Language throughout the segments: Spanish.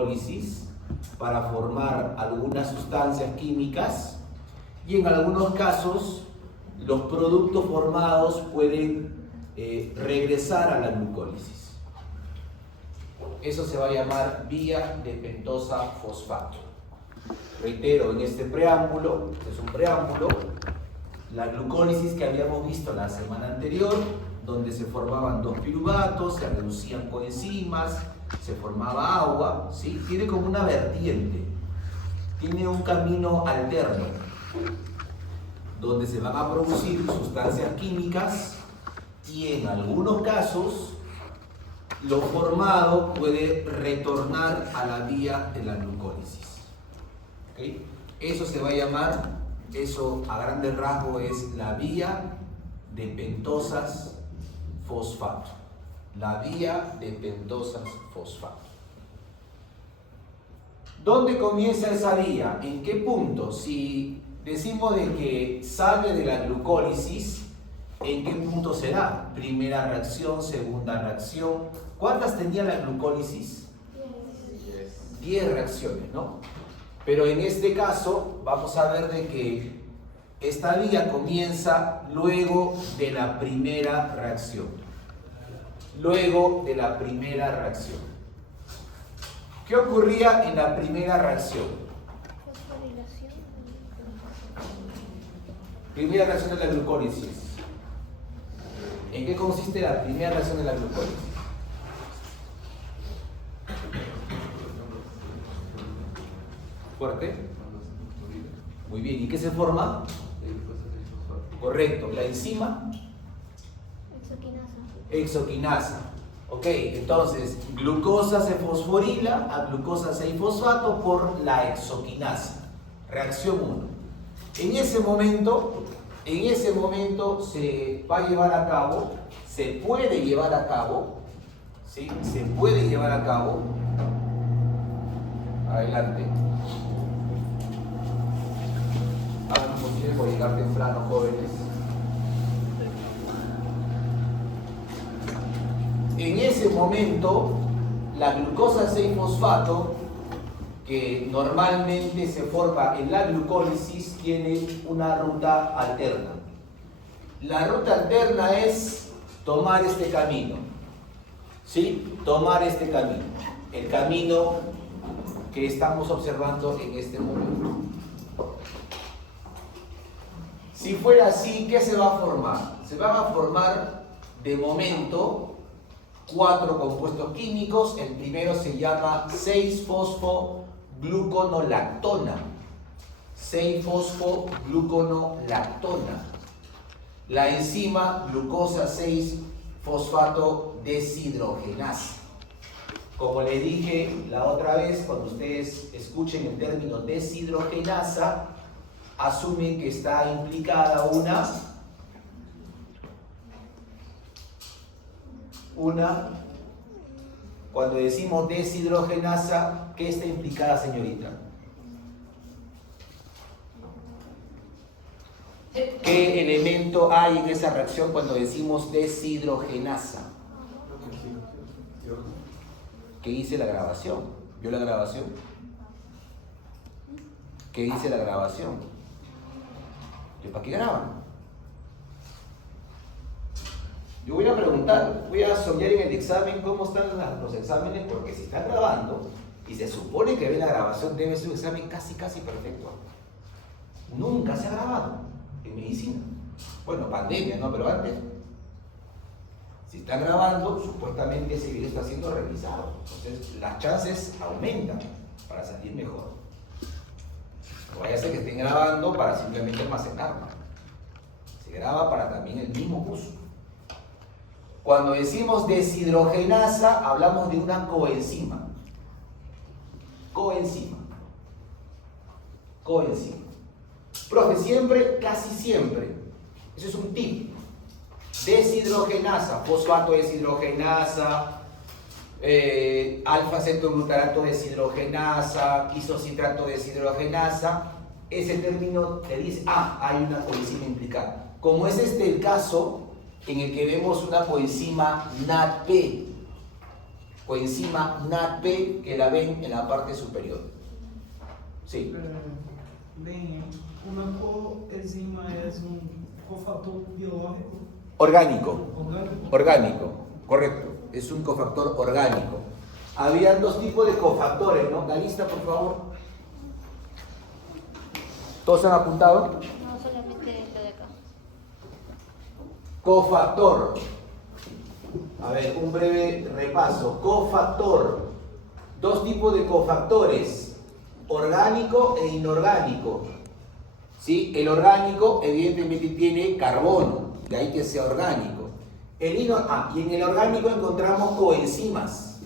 glucólisis para formar algunas sustancias químicas y en algunos casos los productos formados pueden regresar a la glucólisis. Eso se va a llamar vía de pentosa fosfato. Reitero, en este preámbulo, este es un preámbulo, la glucólisis que habíamos visto la semana anterior, donde se formaban dos piruvatos, se reducían coenzimas, se formaba agua, ¿sí? Tiene como una vertiente, tiene un camino alterno, donde se van a producir sustancias químicas y en algunos casos lo formado puede retornar a la vía de la glucólisis. ¿Okay? Eso se va a llamar, eso a grandes rasgos es la vía de pentosas fosfato. La vía de pentosas fosfato. ¿Dónde comienza esa vía? ¿En qué punto? Si decimos de que sale de la glucólisis, ¿en qué punto será? Primera reacción, segunda reacción. ¿Cuántas tenía la glucólisis? 10 reacciones, ¿no? Pero en este caso vamos a ver de que esta vía comienza luego de la primera reacción. Luego de la primera reacción. ¿Qué ocurría en la primera reacción? Primera reacción de la glucólisis. ¿En qué consiste la primera reacción de la glucólisis? ¿Fuerte? Muy bien. ¿Y qué se forma? Correcto. ¿La enzima? Exoquinasa. Ok, entonces, glucosa se fosforila a glucosa 6-fosfato por la exoquinasa. Reacción 1. En ese momento se va a llevar a cabo, se puede llevar a cabo, ¿sí? Se puede llevar a cabo. Adelante. Hagan lo posible por llegar temprano, jóvenes. En ese momento, la glucosa 6-fosfato, que normalmente se forma en la glucólisis, tiene una ruta alterna. La ruta alterna es tomar este camino, ¿sí? Tomar este camino, el camino que estamos observando en este momento. Si fuera así, ¿qué se va a formar? Se van a formar, de momento, 4 compuestos químicos. El primero se llama 6-fosfogluconolactona. 6-fosfogluconolactona. La enzima glucosa 6-fosfato deshidrogenasa. Como le dije la otra vez, cuando ustedes escuchen el término deshidrogenasa, asumen que está implicada cuando decimos deshidrogenasa, ¿qué está implicada, señorita? ¿Qué elemento hay en esa reacción cuando decimos deshidrogenasa? ¿Qué dice la grabación? ¿Vio la grabación? ¿Qué dice la grabación? ¿Yo para qué graban? Yo voy a preguntar, voy a soñar en el examen cómo están los exámenes, porque si están grabando y se supone que ve la grabación, debe ser un examen casi perfecto. Nunca se ha grabado en medicina. Bueno, pandemia, ¿no? Pero antes, si están grabando, supuestamente ese video está siendo revisado. Entonces, las chances aumentan para salir mejor. No vaya a ser que estén grabando para simplemente almacenarlo. Se graba para también el mismo uso. Cuando decimos deshidrogenasa, hablamos de una coenzima. Coenzima. Profe, siempre, casi siempre. Ese es un tip. Deshidrogenasa, fosfato deshidrogenasa, alfa-cetoglutarato deshidrogenasa, isocitrato deshidrogenasa. Ese término te dice, hay una coenzima implicada. Como es este el caso en el que vemos una coenzima NADP. coenzima NADP que la ven en la parte superior. Sí. Bem, una coenzima es un cofactor biológico. Orgánico. Orgánico, correcto. Es un cofactor orgánico. Habían dos tipos de cofactores, ¿no? La lista, por favor. ¿Todos han apuntado? No, solamente lo de acá. Cofactor. A ver, un breve repaso. Cofactor. Dos tipos de cofactores. Orgánico e inorgánico. ¿Sí? El orgánico evidentemente tiene carbono, de ahí que sea orgánico. Y en el orgánico encontramos coenzimas.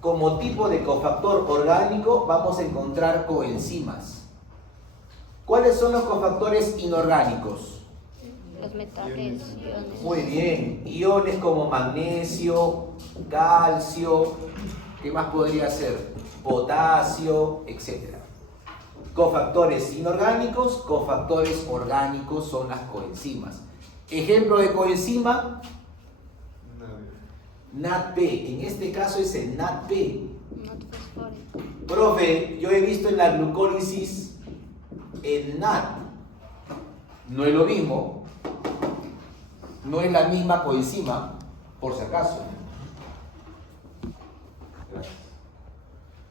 Como tipo de cofactor orgánico vamos a encontrar coenzimas. ¿Cuáles son los cofactores inorgánicos? Los metales, iones. Muy bien, iones como magnesio, calcio, ¿qué más podría ser? Potasio, etc. Cofactores inorgánicos, cofactores orgánicos son las coenzimas. Ejemplo de coenzima, NADP. En este caso es el NADP. Not fosfórico. Profe, yo he visto en la glucólisis el NAD. No es lo mismo, no es la misma coenzima, por si acaso.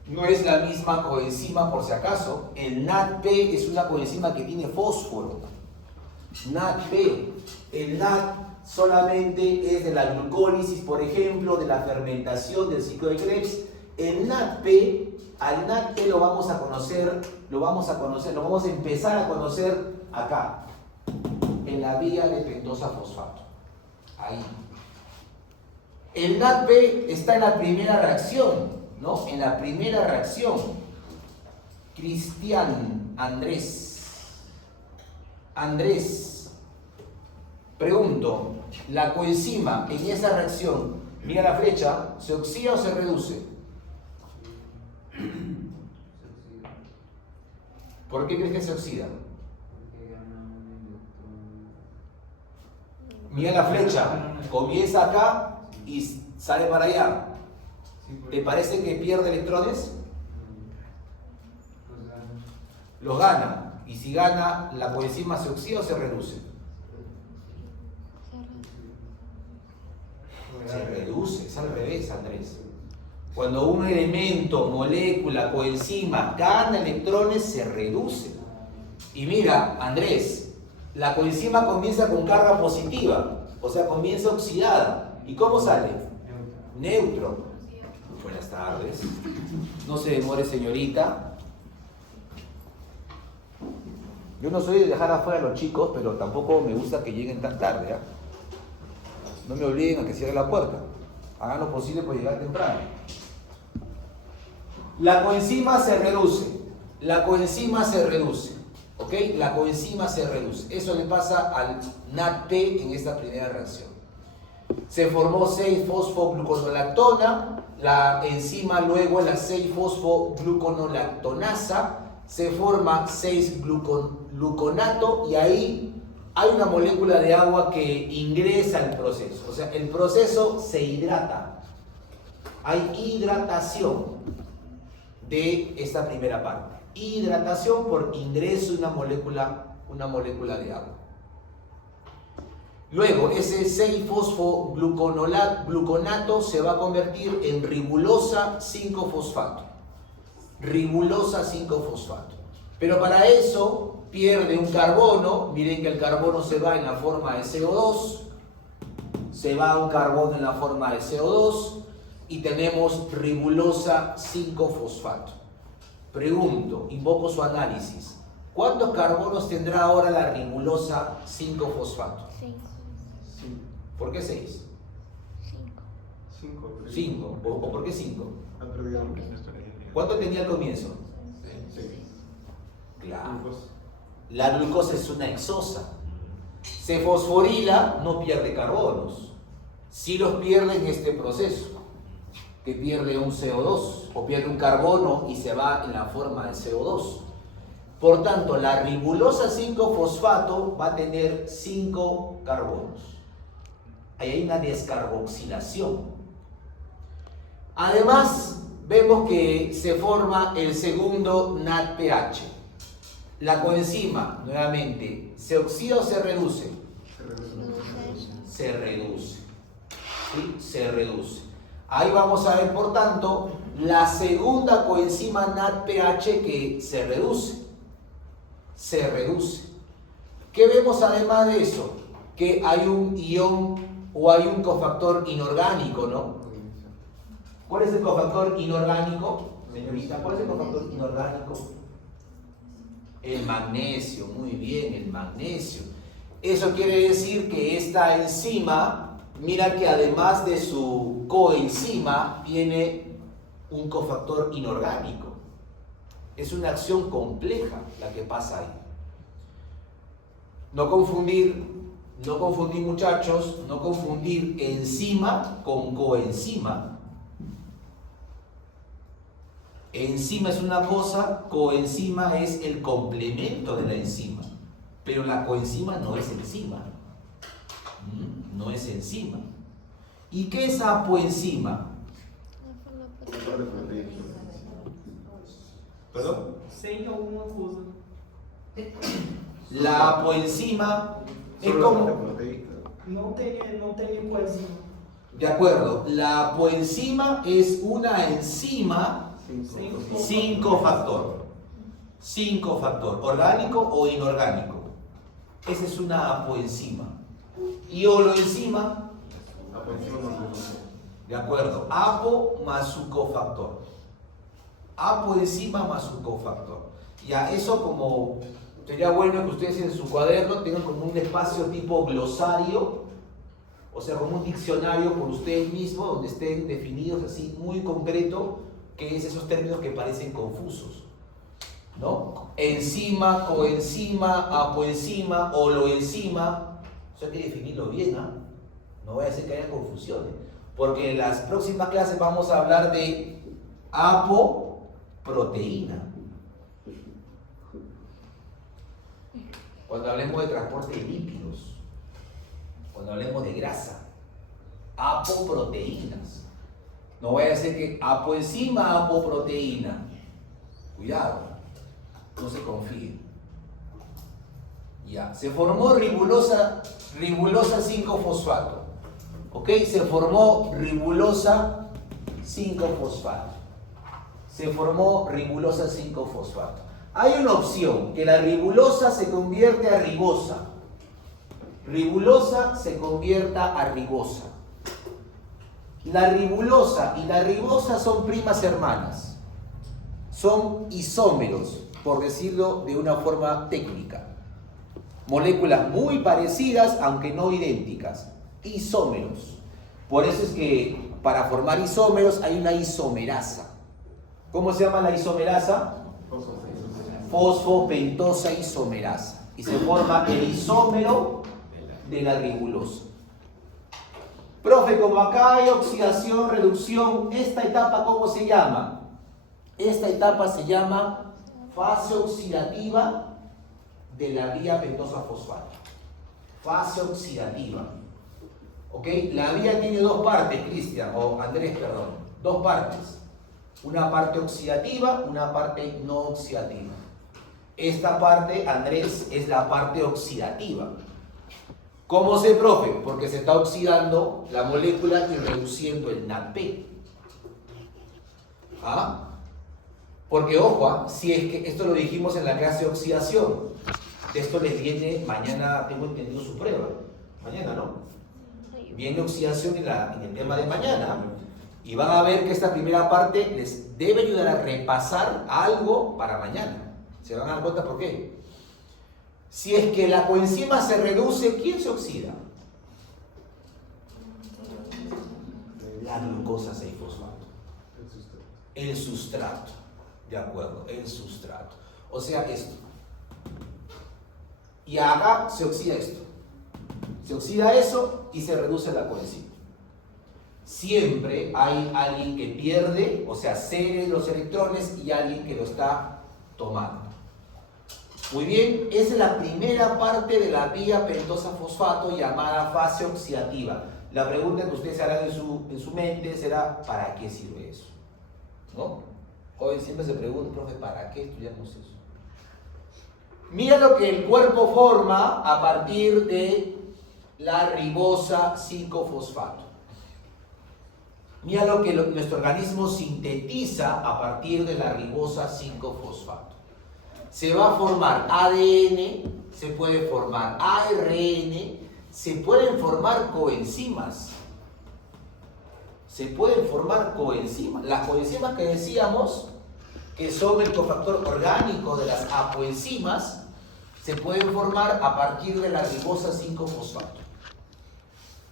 No es la misma coenzima, por si acaso. El NADP es una coenzima que tiene fósforo. NADP. El NAD solamente es de la glucólisis, por ejemplo, de la fermentación del ciclo de Krebs. El NADP, al NADP lo vamos a empezar a conocer acá, en la vía de pentosa fosfato. Ahí. El NADP está en la primera reacción, ¿no? En la primera reacción. Cristian, Andrés, pregunto, ¿la coenzima en esa reacción, mira la flecha, se oxida o se reduce? ¿Por qué crees que se oxida? Mira la flecha, comienza acá y sale para allá. ¿Te parece que pierde electrones? Los gana. Y si gana, ¿la coenzima se oxida o se reduce? Se reduce, es al revés, Andrés. Cuando un elemento, molécula, coenzima gana electrones, se reduce. Y mira, Andrés, la coenzima comienza con carga positiva, o sea, comienza oxidada. ¿Y cómo sale? Neutro. Buenas tardes. No se demore, señorita. Yo no soy de dejar afuera a los chicos, pero tampoco me gusta que lleguen tan tarde, ¿eh? No me obliguen a que cierre la puerta. Hagan lo posible por llegar temprano. La coenzima se reduce. La coenzima se reduce. ¿Ok? La coenzima se reduce. Eso le pasa al NADP en esta primera reacción. Se formó 6-fosfogluconolactona. La enzima luego, la 6-fosfogluconolactonasa, se forma 6-gluconato y ahí hay una molécula de agua que ingresa al proceso. O sea, el proceso se hidrata. Hay hidratación de esta primera parte. Hidratación por ingreso de una molécula de agua. Luego, ese 6-fosfogluconato se va a convertir en ribulosa 5-fosfato. Ribulosa 5-fosfato. Pero para eso pierde un carbono. Miren que el carbono se va en la forma de CO2. Se va un carbono en la forma de CO2 y tenemos ribulosa 5-fosfato. Pregunto, invoco su análisis. ¿Cuántos carbonos tendrá ahora la ribulosa 5-fosfato? 6. ¿Por qué 6? 5. 5. ¿O por qué 5? ¿Cuánto tenía al comienzo? Claro. La glucosa es una hexosa. Se fosforila, no pierde carbonos. Sí los pierde en este proceso, que pierde un CO2 o pierde un carbono y se va en la forma de CO2. Por tanto, la ribulosa 5-fosfato va a tener 5 carbonos. ahí hay una descarboxilación. Además, vemos que se forma el segundo NADPH. La coenzima, nuevamente, ¿se oxida o se reduce? Se reduce. ¿Sí? Se reduce. Ahí vamos a ver, por tanto, la segunda coenzima NADPH que se reduce. Se reduce. ¿Qué vemos además de eso? Que hay un ion o hay un cofactor inorgánico, ¿no? ¿Cuál es el cofactor inorgánico, señorita? ¿Cuál es el cofactor inorgánico? El magnesio, muy bien, el magnesio. Eso quiere decir que esta enzima, mira que además de su coenzima, tiene un cofactor inorgánico. Es una acción compleja la que pasa ahí. No confundir muchachos, no confundir enzima con coenzima. Enzima es una cosa, coenzima es el complemento de la enzima, pero la coenzima no es enzima. No es enzima. ¿Y qué es apoenzima? ¿Perdón? Sem alguma coisa. La apoenzima es como... Não tem coenzima. De acuerdo, la apoenzima es una enzima sin cofactor. Sin cofactor, orgánico o inorgánico. Esa es una apoenzima. Y holoenzima, de acuerdo, apo más su cofactor. Apoenzima más su cofactor. Ya, eso como sería bueno que ustedes en su cuaderno tengan como un espacio tipo glosario, o sea, como un diccionario por ustedes mismos, donde estén definidos así muy concreto qué es esos términos que parecen confusos, ¿no? Enzima, coenzima, apoenzima, holoenzima, eso hay que definirlo bien, ¿ah? No voy a hacer que haya confusiones, porque en las próximas clases vamos a hablar de apoproteína. Cuando hablemos de transporte de lípidos, cuando hablemos de grasa, apoproteínas. No vaya a ser que apoenzima, apoproteína. Cuidado, no se confíe. Ya, se formó ribulosa 5-fosfato. ¿Ok? Se formó ribulosa 5-fosfato. Se formó ribulosa 5-fosfato. Hay una opción, que la ribulosa se convierte a ribosa. Ribulosa se convierta a ribosa. La ribulosa y la ribosa son primas hermanas. Son isómeros, por decirlo de una forma técnica. Moléculas muy parecidas, aunque no idénticas. Isómeros. Por eso es que para formar isómeros hay una isomerasa. ¿Cómo se llama la isomerasa? Fosfopentosa isomerasa. Y se forma el isómero de la ribulosa. Profe, como acá hay oxidación, reducción, ¿esta etapa cómo se llama? Esta etapa se llama fase oxidativa de la vía pentosa fosfato. Fase oxidativa. ¿Ok? La vía tiene dos partes, Cristian, o Andrés, perdón. Dos partes. Una parte oxidativa, una parte no oxidativa. Esta parte, Andrés, es la parte oxidativa. ¿Cómo sé, profe? Porque se está oxidando la molécula y reduciendo el NADP. ¿Ah? Porque, ojo, si es que esto lo dijimos en la clase de oxidación, de esto les viene mañana, tengo entendido su prueba. Mañana, ¿no? Viene oxidación en el tema de mañana. Y van a ver que esta primera parte les debe ayudar a repasar algo para mañana. ¿Se van a dar cuenta por qué? Si es que la coenzima se reduce, ¿quién se oxida? La glucosa 6-fosfato. El sustrato. De acuerdo, el sustrato. O sea, esto. Y acá se oxida esto. Se oxida eso y se reduce la coenzima. Siempre hay alguien que pierde, o sea, cede los electrones y alguien que lo está tomando. Muy bien, esa es la primera parte de la vía pentosa fosfato llamada fase oxidativa. La pregunta que ustedes harán en su mente será, ¿para qué sirve eso? ¿No? Hoy siempre se pregunta, profe, ¿para qué estudiamos eso? Mira lo que el cuerpo forma a partir de la ribosa 5-fosfato. Mira lo que nuestro organismo sintetiza a partir de la ribosa 5-fosfato. Se va a formar ADN, se puede formar ARN, se pueden formar coenzimas. Se pueden formar coenzimas. Las coenzimas que decíamos, que son el cofactor orgánico de las apoenzimas, se pueden formar a partir de la ribosa 5-fosfato.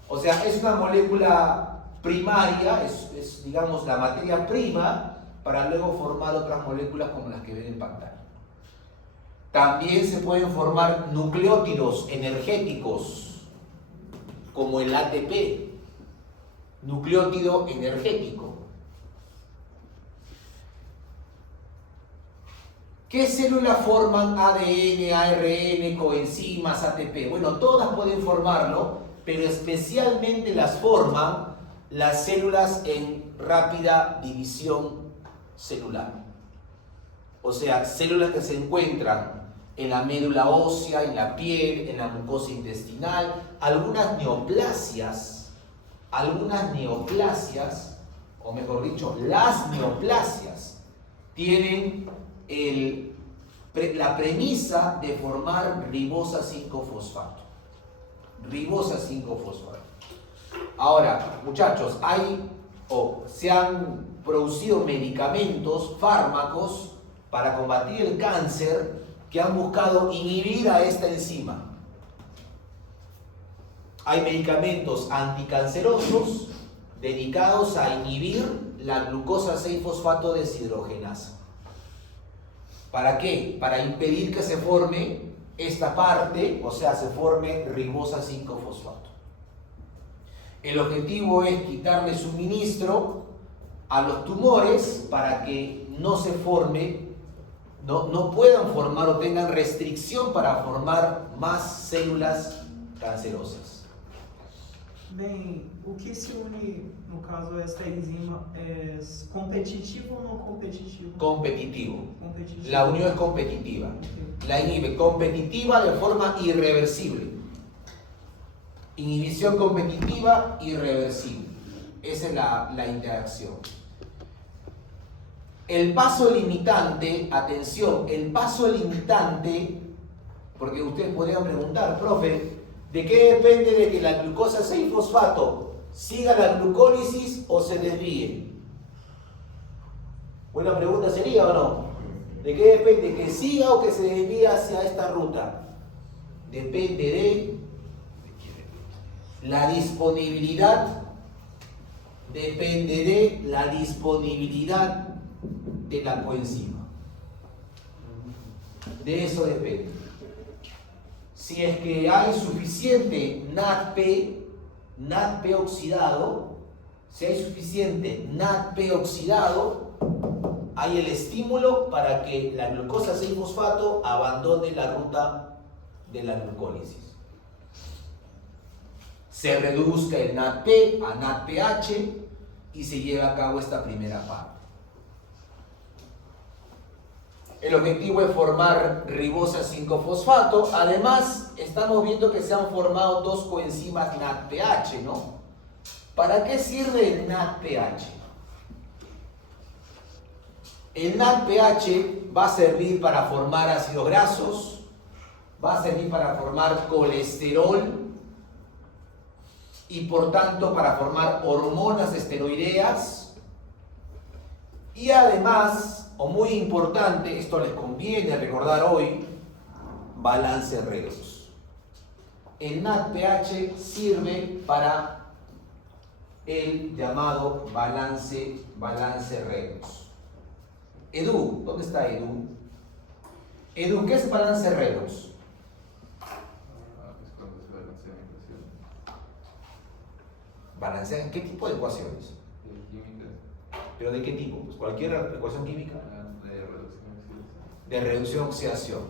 O sea, es una molécula primaria, es digamos la materia prima para luego formar otras moléculas como las que ven en pantalla. También se pueden formar nucleótidos energéticos como el ATP, nucleótido energético. ¿Qué células forman ADN, ARN, coenzimas, ATP? Bueno, todas pueden formarlo, pero especialmente las forman las células en rápida división celular. O sea, células que se encuentran en la médula ósea, en la piel, en la mucosa intestinal, algunas neoplasias, o mejor dicho, las neoplasias, tienen la premisa de formar ribosa 5-fosfato. Ribosa 5-fosfato. Ahora, muchachos, se han producido medicamentos, fármacos, para combatir el cáncer que han buscado inhibir a esta enzima. Hay medicamentos anticancerosos dedicados a inhibir la glucosa 6-fosfato deshidrogenasa. ¿Para qué? Para impedir que se forme esta parte, o sea, se forme ribosa 5-fosfato. El objetivo es quitarle suministro a los tumores para que no se forme, no puedan formar o tengan restricción para formar más células cancerosas. Bem, o que se une, no caso, esta enzima é competitivo ou não competitivo? Competitivo. Competitivo. La unión es competitiva. La inhibe competitiva de forma irreversible. Inhibición competitiva irreversible. Esa es la interacción. El paso limitante, atención, el paso limitante, porque ustedes podrían preguntar, profe, ¿de qué depende de que la glucosa 6-fosfato siga la glucólisis o se desvíe? Buena pregunta sería, ¿o no? ¿De qué depende? ¿Que siga o que se desvíe hacia esta ruta? Depende de la disponibilidad, de la coenzima. De eso depende. Si es que hay suficiente NADP oxidado, hay el estímulo para que la glucosa 6-fosfato abandone la ruta de la glucólisis. Se reduzca el NADP a NADPH y se lleva a cabo esta primera parte. El objetivo es formar ribosa 5-fosfato. Además, estamos viendo que se han formado dos coenzimas NADPH, ¿no? ¿Para qué sirve el NADPH? El NADPH va a servir para formar ácidos grasos, va a servir para formar colesterol y por tanto para formar hormonas esteroideas y además, o muy importante, esto les conviene recordar hoy, balance redox. El NADPH sirve para el llamado balance redox. Edu, ¿dónde está Edu? Edu, ¿qué es balance redox? Es cuando se balancea la ecuación. ¿Balancea? ¿Qué tipo de ecuaciones? Química. ¿Pero de qué tipo? Pues cualquier ecuación química. De reducción oxidación. De reducción oxidación.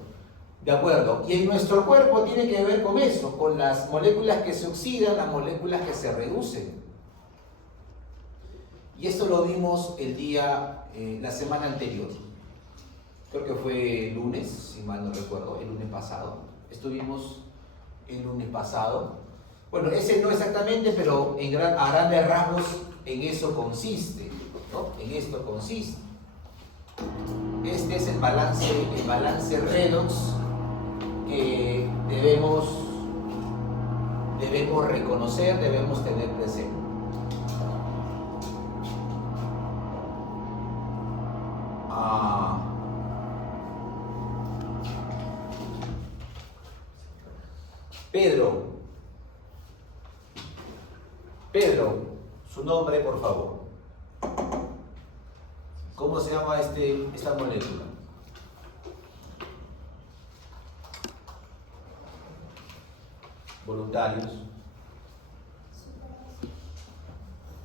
De acuerdo. Y en nuestro cuerpo tiene que ver con eso, con las moléculas que se oxidan, las moléculas que se reducen. Y esto lo vimos la semana anterior. Creo que fue el lunes, si mal no recuerdo, el lunes pasado. Estuvimos el lunes pasado. Bueno, ese no exactamente, pero a grandes rasgos en eso consiste, ¿no? En esto consiste. Este es el balance redox que debemos reconocer, debemos tener presente. Pedro, su nombre, por favor. ¿Cómo se llama esta molécula? Voluntarios.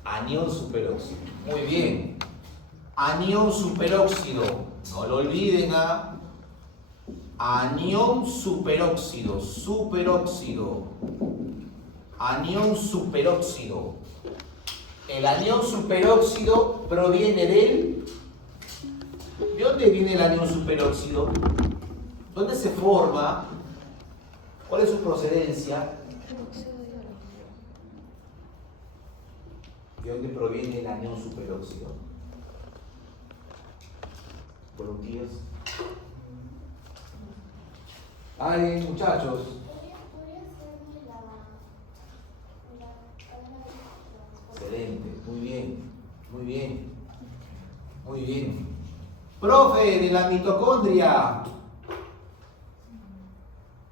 Anión superóxido. Muy bien. Anión superóxido. No lo olviden, anión superóxido. Anión superóxido. El anión superóxido proviene ¿de dónde viene el anión superóxido? ¿Dónde se forma? ¿Cuál es su procedencia? ¿De dónde proviene el anión superóxido? ¿Voluntarios? Ay, muchachos. Excelente, muy bien. Profe, de la mitocondria,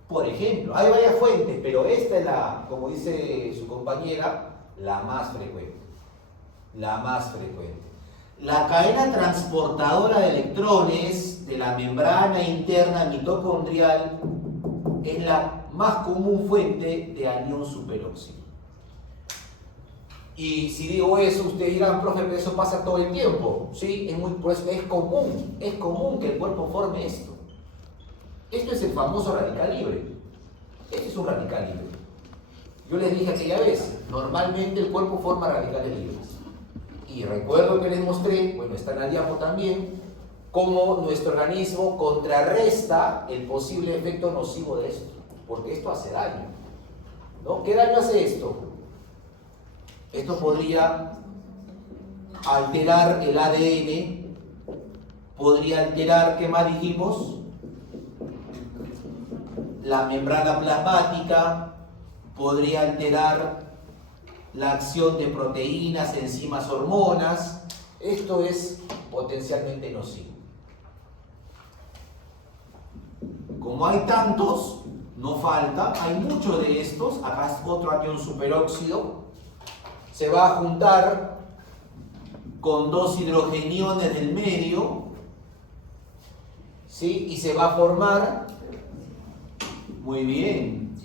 por ejemplo, hay varias fuentes, pero esta es como dice su compañera, la más frecuente. La cadena transportadora de electrones de la membrana interna mitocondrial es la más común fuente de anión superóxido. Y si digo eso, ustedes dirán, profe, pero eso pasa todo el tiempo. Sí, es común que el cuerpo forme esto. Esto es el famoso radical libre. Este es un radical libre. Yo les dije aquella vez, normalmente el cuerpo forma radicales libres. Y recuerdo que les mostré, bueno, está en la diapo también, cómo nuestro organismo contrarresta el posible efecto nocivo de esto. Porque esto hace daño, ¿no? ¿Qué daño hace esto? Esto podría alterar el ADN, podría alterar, ¿qué más dijimos? La membrana plasmática, podría alterar la acción de proteínas, enzimas, hormonas. Esto es potencialmente nocivo. Como hay tantos, no falta, hay muchos de estos. Acá es otro anión superóxido. Se va a juntar con dos hidrogeniones del medio, ¿sí? Y se va a formar, muy bien,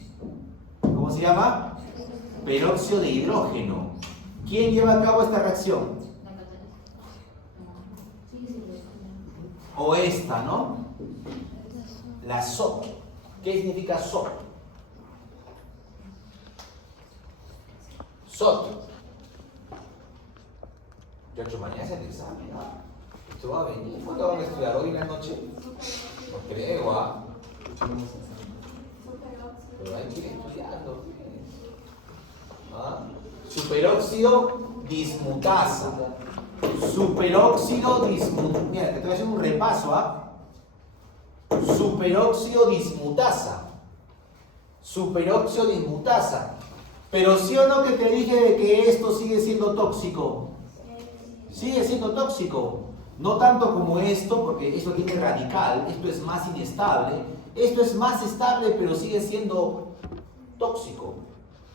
¿cómo se llama? Peróxido de hidrógeno. ¿Quién lleva a cabo esta reacción? O esta, ¿no? La SOT. ¿Qué significa SOT? SOT. Yo he hecho mañana el examen, ¿no? Esto va a venir. ¿Cuándo van a estudiar? ¿Hoy en la noche? No creo, Pero hay que ir estudiando. Superóxido dismutasa. Mira, te voy a hacer un repaso, Superóxido dismutasa. Pero sí o no que te dije de que esto sigue siendo tóxico. Sigue siendo tóxico. No tanto como esto, porque esto tiene radical, esto es más inestable. Esto es más estable, pero sigue siendo tóxico.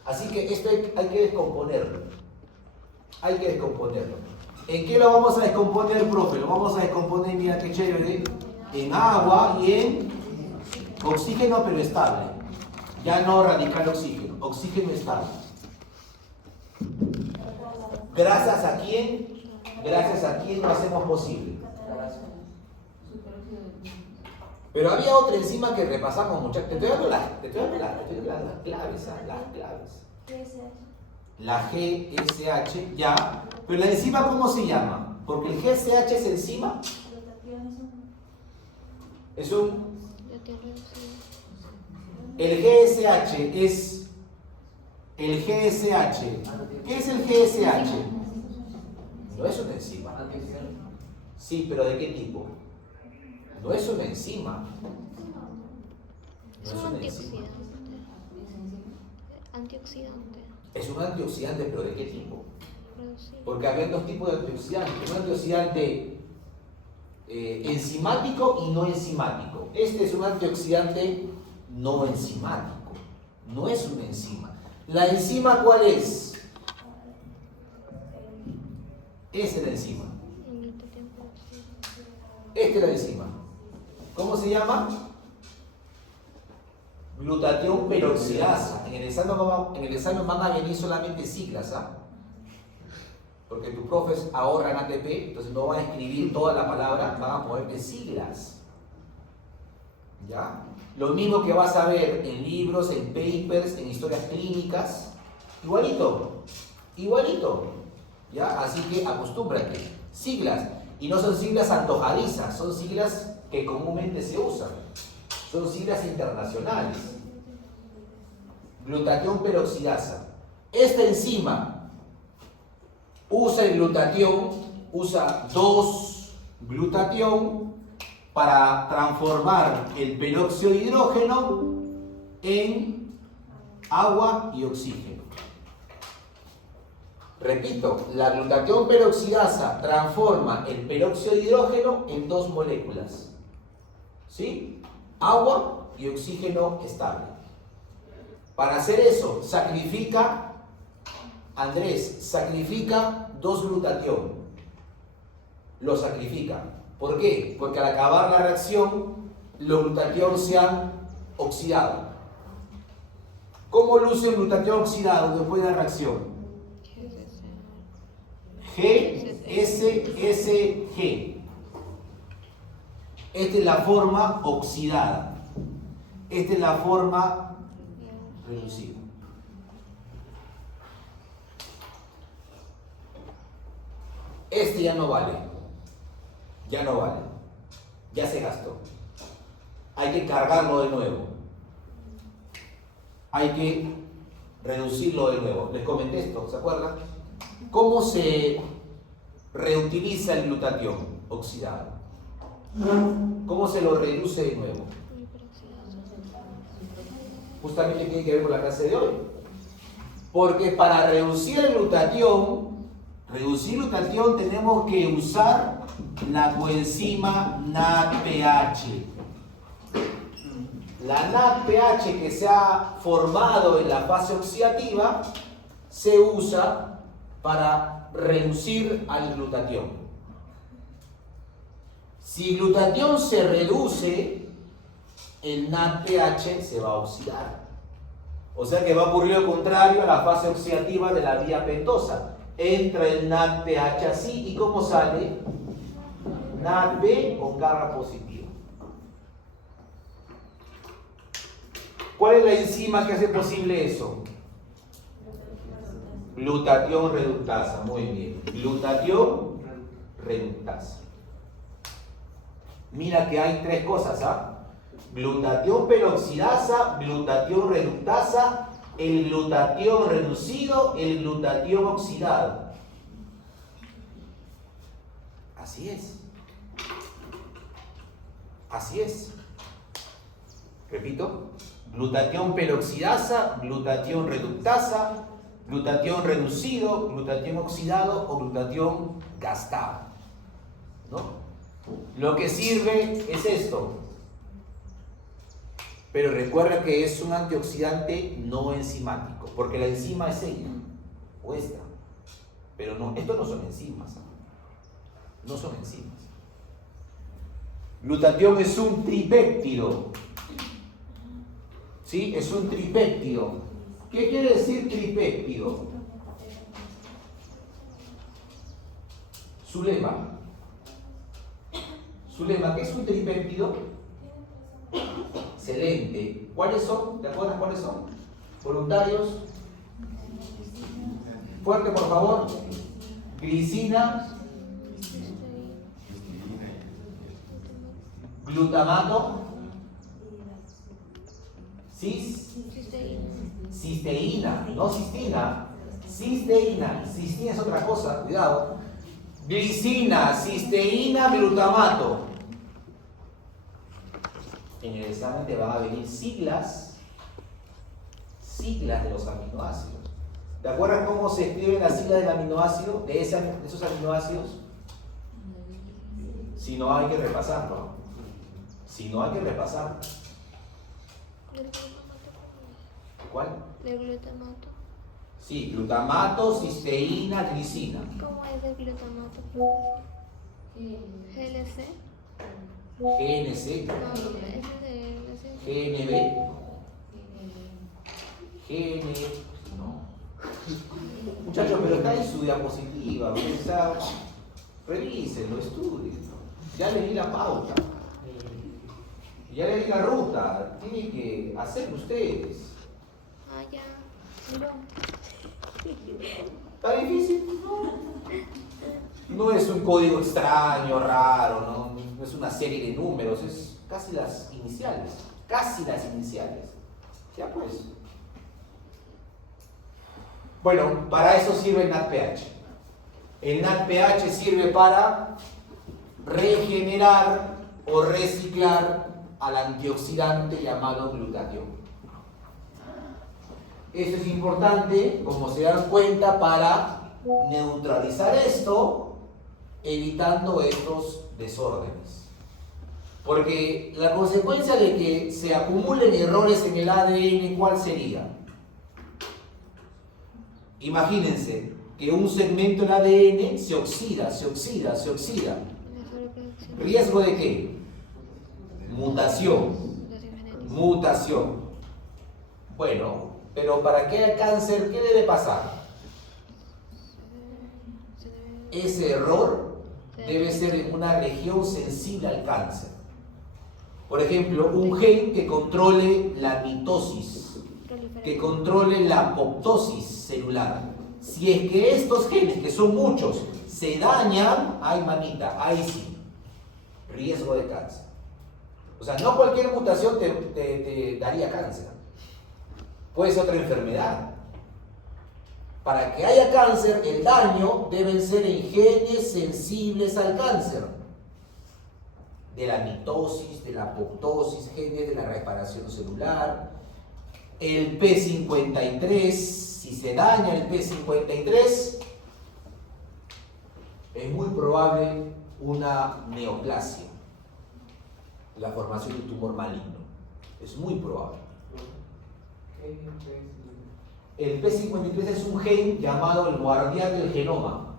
Así que esto hay que descomponerlo. ¿En qué lo vamos a descomponer, profe? Lo vamos a descomponer, mira qué chévere, en agua y en oxígeno, pero estable. Ya no radical oxígeno estable. ¿Gracias a quién lo hacemos posible? Pero había otra enzima que repasamos muchas. Te estoy dando las claves, las claves. La GSH, ya. Pero la enzima, ¿cómo se llama? Porque el GSH es enzima. Es un... El GSH es... El GSH. ¿Qué es el GSH? No es una enzima. Sí, pero ¿de qué tipo? No es una enzima. No Es es un una enzima. antioxidante. Es un antioxidante, pero ¿de qué tipo? Reducido. Porque había dos tipos de antioxidantes. Un antioxidante enzimático y no enzimático. Este es un antioxidante no enzimático. No es una enzima. ¿La enzima cuál es? Esa es la enzima. Esta es la enzima. ¿Cómo se llama? Glutatión peroxidasa. En el examen van a venir solamente siglas, ¿ah? Porque tus profes ahorran ATP, entonces no van a escribir toda la palabra, van a ponerte siglas. ¿Ya? Lo mismo que vas a ver en libros, en papers, en historias clínicas. Igualito. Igualito. ¿Ya? Así que acostúmbrate. Siglas. Y no son siglas antojadizas, son siglas que comúnmente se usan. Son siglas internacionales. Glutatión peroxidasa. Esta enzima usa el glutatión, usa 2-glutatión para transformar el peróxido de hidrógeno en agua y oxígeno. Repito, la glutatión peroxidasa transforma el peróxido de hidrógeno en 2 moléculas. ¿Sí? Agua y oxígeno estable. Para hacer eso, sacrifica 2-glutatión. Lo sacrifica. ¿Por qué? Porque al acabar la reacción, los glutatión se han oxidado. ¿Cómo luce el glutatión oxidado después de la reacción? GSSG. Esta es la forma oxidada. Esta es la forma reducida. Este ya no vale. Ya no vale. Ya se gastó. Hay que cargarlo de nuevo. Hay que reducirlo de nuevo. Les comenté esto, ¿se acuerdan? ¿Cómo se reutiliza el glutatión oxidado? ¿Cómo se lo reduce de nuevo? Justamente tiene que ver con la clase de hoy. Porque para reducir el glutatión, tenemos que usar la coenzima NADPH. La NADPH que se ha formado en la fase oxidativa se usa para reducir al glutatión. Si glutatión se reduce, el NADPH se va a oxidar. O sea que va a ocurrir lo contrario a la fase oxidativa de la vía pentosa. Entra el NADPH así y ¿cómo sale? NADP con carga positiva. ¿Cuál es la enzima que hace posible eso? Glutatión reductasa. Muy bien. Glutatión reductasa. Mira que hay 3 cosas, ¿ah? Glutatión peroxidasa, glutatión reductasa, el glutatión reducido, el glutatión oxidado. Así es. Así es. Repito. Glutatión peroxidasa, glutatión reductasa, glutatión reducido, glutatión oxidado o glutatión gastado. ¿No? Lo que sirve es esto. Pero recuerda que es un antioxidante no enzimático, porque la enzima es ella, o esta. Pero no, estos no son enzimas. No son enzimas. Glutatión es un tripéptido. ¿Sí? Es un tripéptido. ¿Qué quiere decir tripéptido? Zulema, ¿qué es un tripéptido? Excelente. ¿Cuáles son? ¿Te acuerdas cuáles son? Voluntarios. Fuerte, por favor. Glicina, glutamato, cisteína, no cistina, cisteína. Cistina es otra cosa, cuidado. Glicina, cisteína, glutamato. En el examen te van a venir siglas de los aminoácidos. ¿Te acuerdas cómo se escribe la sigla del aminoácido, de esos aminoácidos? Si no, hay que repasarlo. Si no, hay que repasarlo. ¿Cuál? El glutamato. Sí, glutamato, cisteína, glicina. ¿Cómo es el glutamato? GLC. GNC, No, ese es GNB, GN... No. Muchachos, pero está en su diapositiva. O sea, revísenlo, estudien. Ya le di la pauta. Ya le di la ruta. Tienen que hacerlo ustedes. Ah, ya. No. ¿Está difícil? No es un código extraño, raro, no es una serie de números, es casi las iniciales. Casi las iniciales. Ya pues. Bueno, para eso sirve el NADPH. El NADPH sirve para regenerar o reciclar al antioxidante llamado glutatión. Esto es importante, como se dan cuenta, para neutralizar esto, evitando estos desórdenes. Porque la consecuencia de que se acumulen errores en el ADN, ¿cuál sería? Imagínense que un segmento del ADN se oxida. ¿Riesgo de qué? Mutación. Bueno, pero para que haya cáncer, ¿qué debe pasar? Ese error debe ser en una región sensible al cáncer. Por ejemplo, un gen que controle la mitosis, que controle la apoptosis celular. Si es que estos genes, que son muchos, se dañan, ay mamita, ahí sí, riesgo de cáncer. O sea, no cualquier mutación te daría cáncer. Puede ser otra enfermedad. Para que haya cáncer, el daño deben ser en genes sensibles al cáncer. De la mitosis, de la apoptosis, genes de la reparación celular. El P53, si se daña el P53, es muy probable una neoplasia, la formación de un tumor maligno. Es muy probable. El P53 es un gen llamado el guardián del genoma.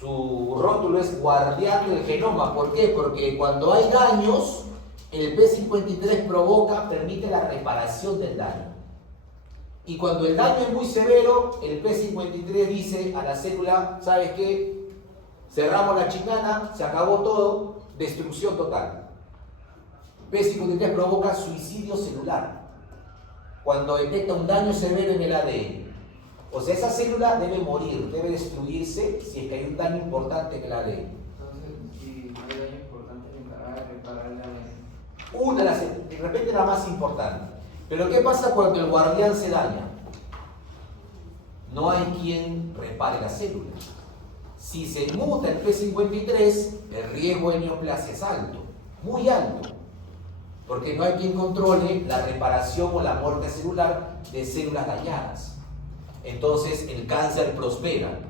Su rótulo es guardián del genoma. ¿Por qué? Porque cuando hay daños, el P53 permite la reparación del daño. Y cuando el daño es muy severo, el P53 dice a la célula, ¿sabes qué? Cerramos la chicana, se acabó todo, destrucción total. P53 provoca suicidio celular cuando detecta un daño severo en el ADN. O sea, esa célula debe morir, debe destruirse si es que hay un daño importante en el ADN. Entonces, si no hay daño importante, se reparar el ADN. De repente la más importante. Pero ¿qué pasa cuando el guardián se daña? No hay quien repare la célula. Si se muta el P53, el riesgo de neoplasia es alto, muy alto. Porque no hay quien controle la reparación o la muerte celular de células dañadas. Entonces el cáncer prospera.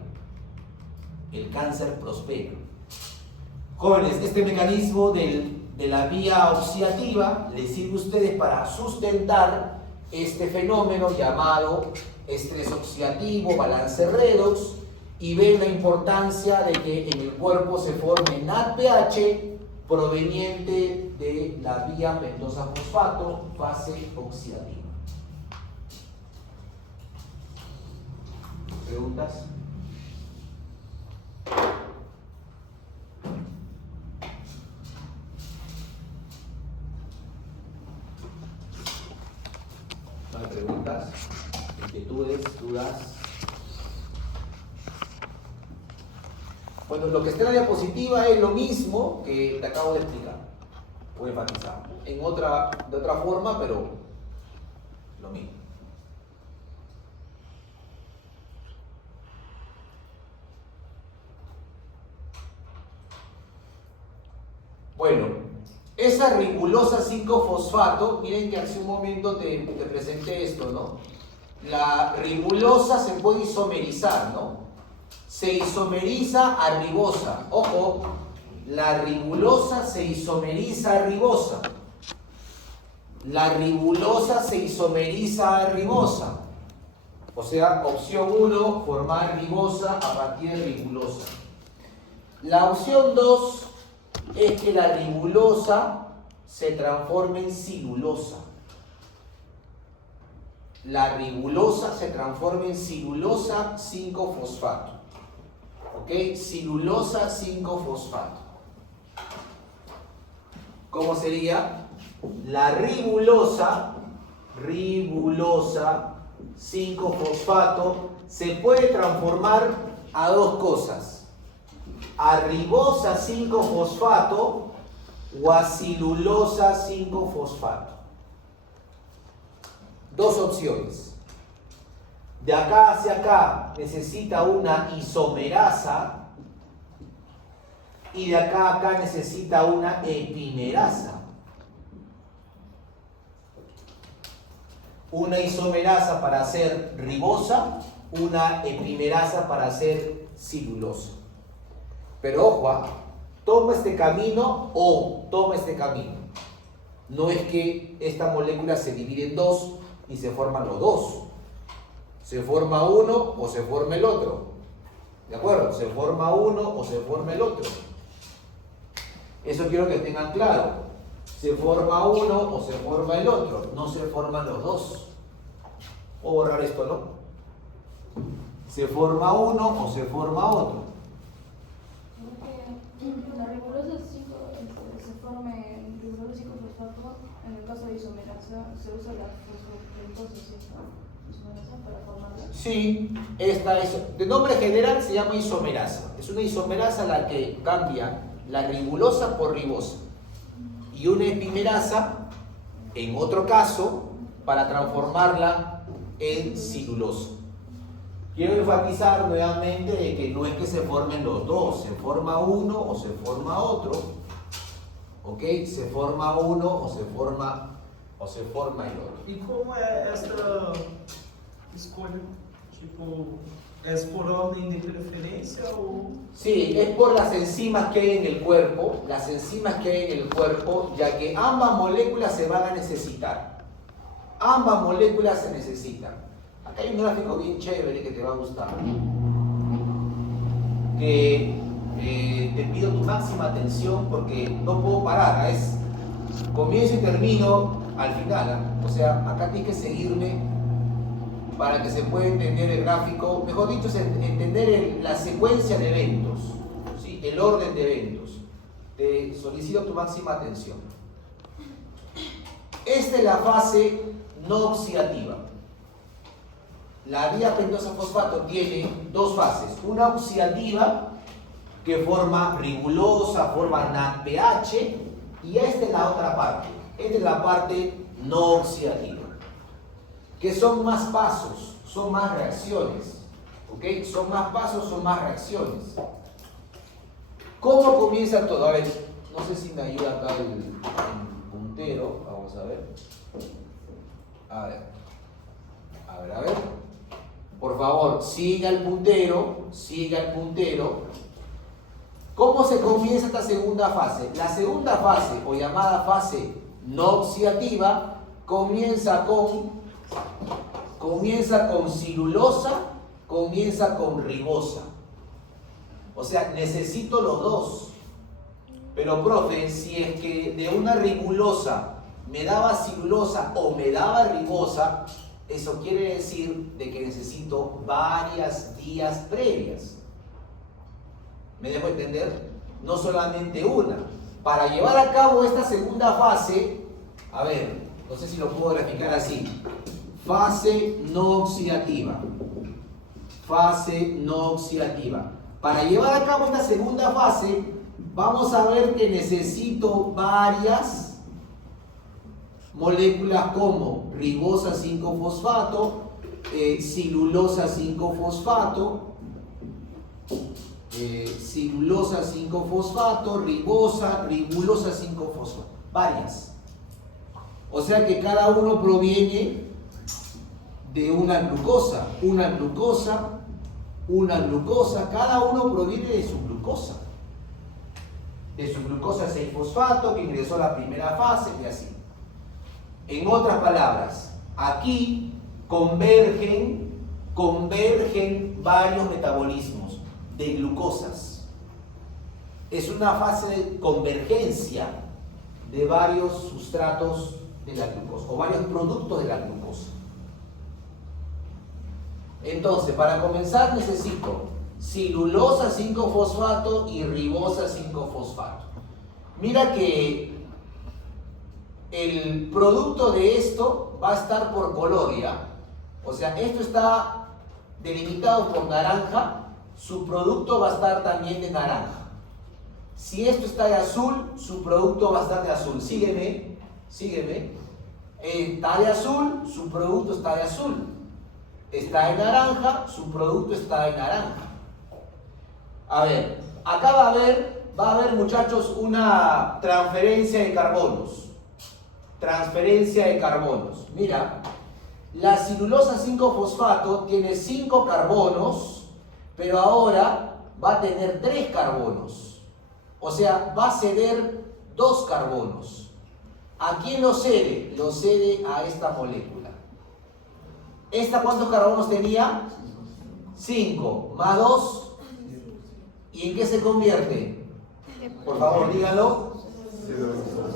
Jóvenes, este mecanismo de la vía oxidativa les sirve a ustedes para sustentar este fenómeno llamado estrés oxidativo, balance redox, y ven la importancia de que en el cuerpo se forme NADPH proveniente de la vía pentosa-fosfato, fase oxidativa. ¿Preguntas? preguntas, inquietudes, dudas. Bueno, lo que está en la diapositiva es lo mismo que te acabo de explicar. Voy a enfatizar. De otra forma, pero lo mismo. Bueno, esa ribulosa 5-fosfato, miren que hace un momento te presenté esto, ¿no? La ribulosa se puede isomerizar, ¿no? Se isomeriza a ribosa. Ojo, la ribulosa se isomeriza a ribosa. La ribulosa se isomeriza a ribosa. O sea, opción 1, formar ribosa a partir de ribulosa. La opción 2 es que la ribulosa se transforme en silulosa. La ribulosa se transforma en silulosa 5-fosfato. ¿Ok? Silulosa 5-fosfato. ¿Cómo sería? La ribulosa 5-fosfato se puede transformar a dos cosas: a ribosa 5-fosfato o a silulosa 5-fosfato. Dos opciones. De acá hacia acá necesita una isomerasa y de acá a acá necesita una epimerasa. Una isomerasa para hacer ribosa, una epimerasa para hacer silulosa. Pero ojo, toma este camino o toma este camino. No es que esta molécula se divide en dos y se forman los dos. Se forma uno o se forma el otro. ¿De acuerdo? Se forma uno o se forma el otro. Eso quiero que tengan claro. Se forma uno o se forma el otro. No se forman los dos. Voy a borrar esto, ¿no? Se forma uno o se forma otro. La ribulosa 5 se forma en ribulosa 5-fosfato. En el caso de isomerasa se usa la fosforibosa isomerasa para formarla. Sí, esta es, de nombre general se llama isomerasa. Es una isomerasa la que cambia la ribulosa por ribosa. Y una epimerasa, en otro caso, para transformarla en silulosa. Quiero enfatizar nuevamente de que no es que se formen los dos, se forma uno o se forma otro. ¿Ok? Se forma uno o se forma el otro. E como é essa escolha? Tipo, é por ordem de preferência ou... Sí, es por las enzimas que hay en el cuerpo, ya que ambas moléculas se van a necesitar. Ambas moléculas se necesitan. Acá hay un gráfico bien chévere que te va a gustar. Que te pido tu máxima atención porque no puedo parar. Es comienzo y termino al final. O sea, acá tienes que seguirme para que se pueda entender el gráfico. Mejor dicho, es entender la secuencia de eventos, ¿sí? El orden de eventos. Te solicito tu máxima atención. Esta es la fase no oxidativa. La diapentosa fosfato tiene dos fases. Una oxidativa que forma ribulosa, forma NADPH, y esta es la otra parte. Esta es la parte no oxidativa. Que son más pasos, son más reacciones. ¿Ok? Son más pasos, son más reacciones. ¿Cómo comienza todo? A ver, no sé si me ayuda acá el puntero. Vamos a ver. A ver. Por favor, siga el puntero. ¿Cómo se comienza esta segunda fase? La segunda fase, o llamada fase no oxidativa, comienza con silulosa, comienza con ribosa. O sea, necesito los dos. Pero, profe, si es que de una ribulosa me daba silulosa o me daba ribosa, eso quiere decir de que necesito varias vías previas. ¿Me dejo entender? No solamente una. Para llevar a cabo esta segunda fase, a ver, no sé si lo puedo graficar así. Fase no oxidativa. Fase no oxidativa. Para llevar a cabo esta segunda fase, vamos a ver que necesito varias moléculas como ribosa 5-fosfato, cilulosa 5-fosfato, cilulosa 5-fosfato, ribosa, ribulosa 5-fosfato. Varias. O sea que cada uno proviene de una glucosa, cada uno proviene de su glucosa. De su glucosa 6-fosfato que ingresó a la primera fase y así. En otras palabras, aquí convergen varios metabolismos de glucosas. Es una fase de convergencia de varios sustratos de la glucosa o varios productos de la glucosa. Entonces, para comenzar necesito cilulosa 5-fosfato y ribosa 5-fosfato. Mira que el producto de esto va a estar por color, ¿ya? O sea, esto está delimitado por naranja, su producto va a estar también de naranja. Si esto está de azul, su producto va a estar de azul. Sígueme. Está de azul, su producto está de azul. Está de naranja, su producto está de naranja. A ver, acá va a haber muchachos una transferencia de carbonos. Transferencia de carbonos. Mira, la cilulosa 5-fosfato tiene 5 carbonos, pero ahora va a tener 3 carbonos. O sea, va a ceder 2 carbonos. ¿A quién lo cede? Lo cede a esta molécula. ¿Esta cuántos carbonos tenía? 5 más 2. ¿Y en qué se convierte? Por favor, díganlo.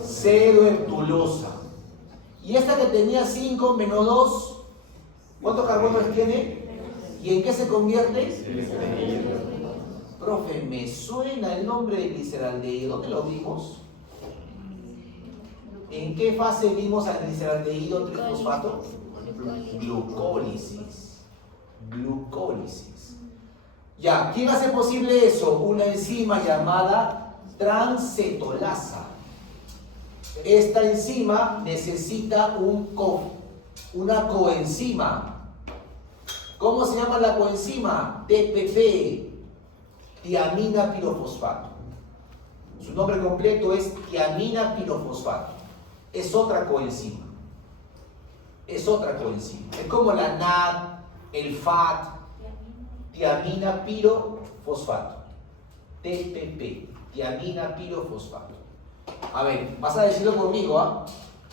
Cedoheptulosa. Y esta que tenía 5 menos 2, ¿cuántos carbonos tiene? ¿Y en qué se convierte? Profe, me suena el nombre de gliceraldehído. ¿Dónde lo vimos? ¿En qué fase vimos al gliceraldehído 3-fosfato? Glucólisis. Glucólisis. Ya, ¿quién hace posible eso? Una enzima llamada transcetolasa. Esta enzima necesita una coenzima. ¿Cómo se llama la coenzima? TPP, tiamina pirofosfato. Su nombre completo es tiamina pirofosfato. Es otra coenzima. Es otra coenzima. Es como la NAD, el FAT, tiamina pirofosfato. TPP, tiamina pirofosfato. A ver, vas a decirlo conmigo, ¿ah?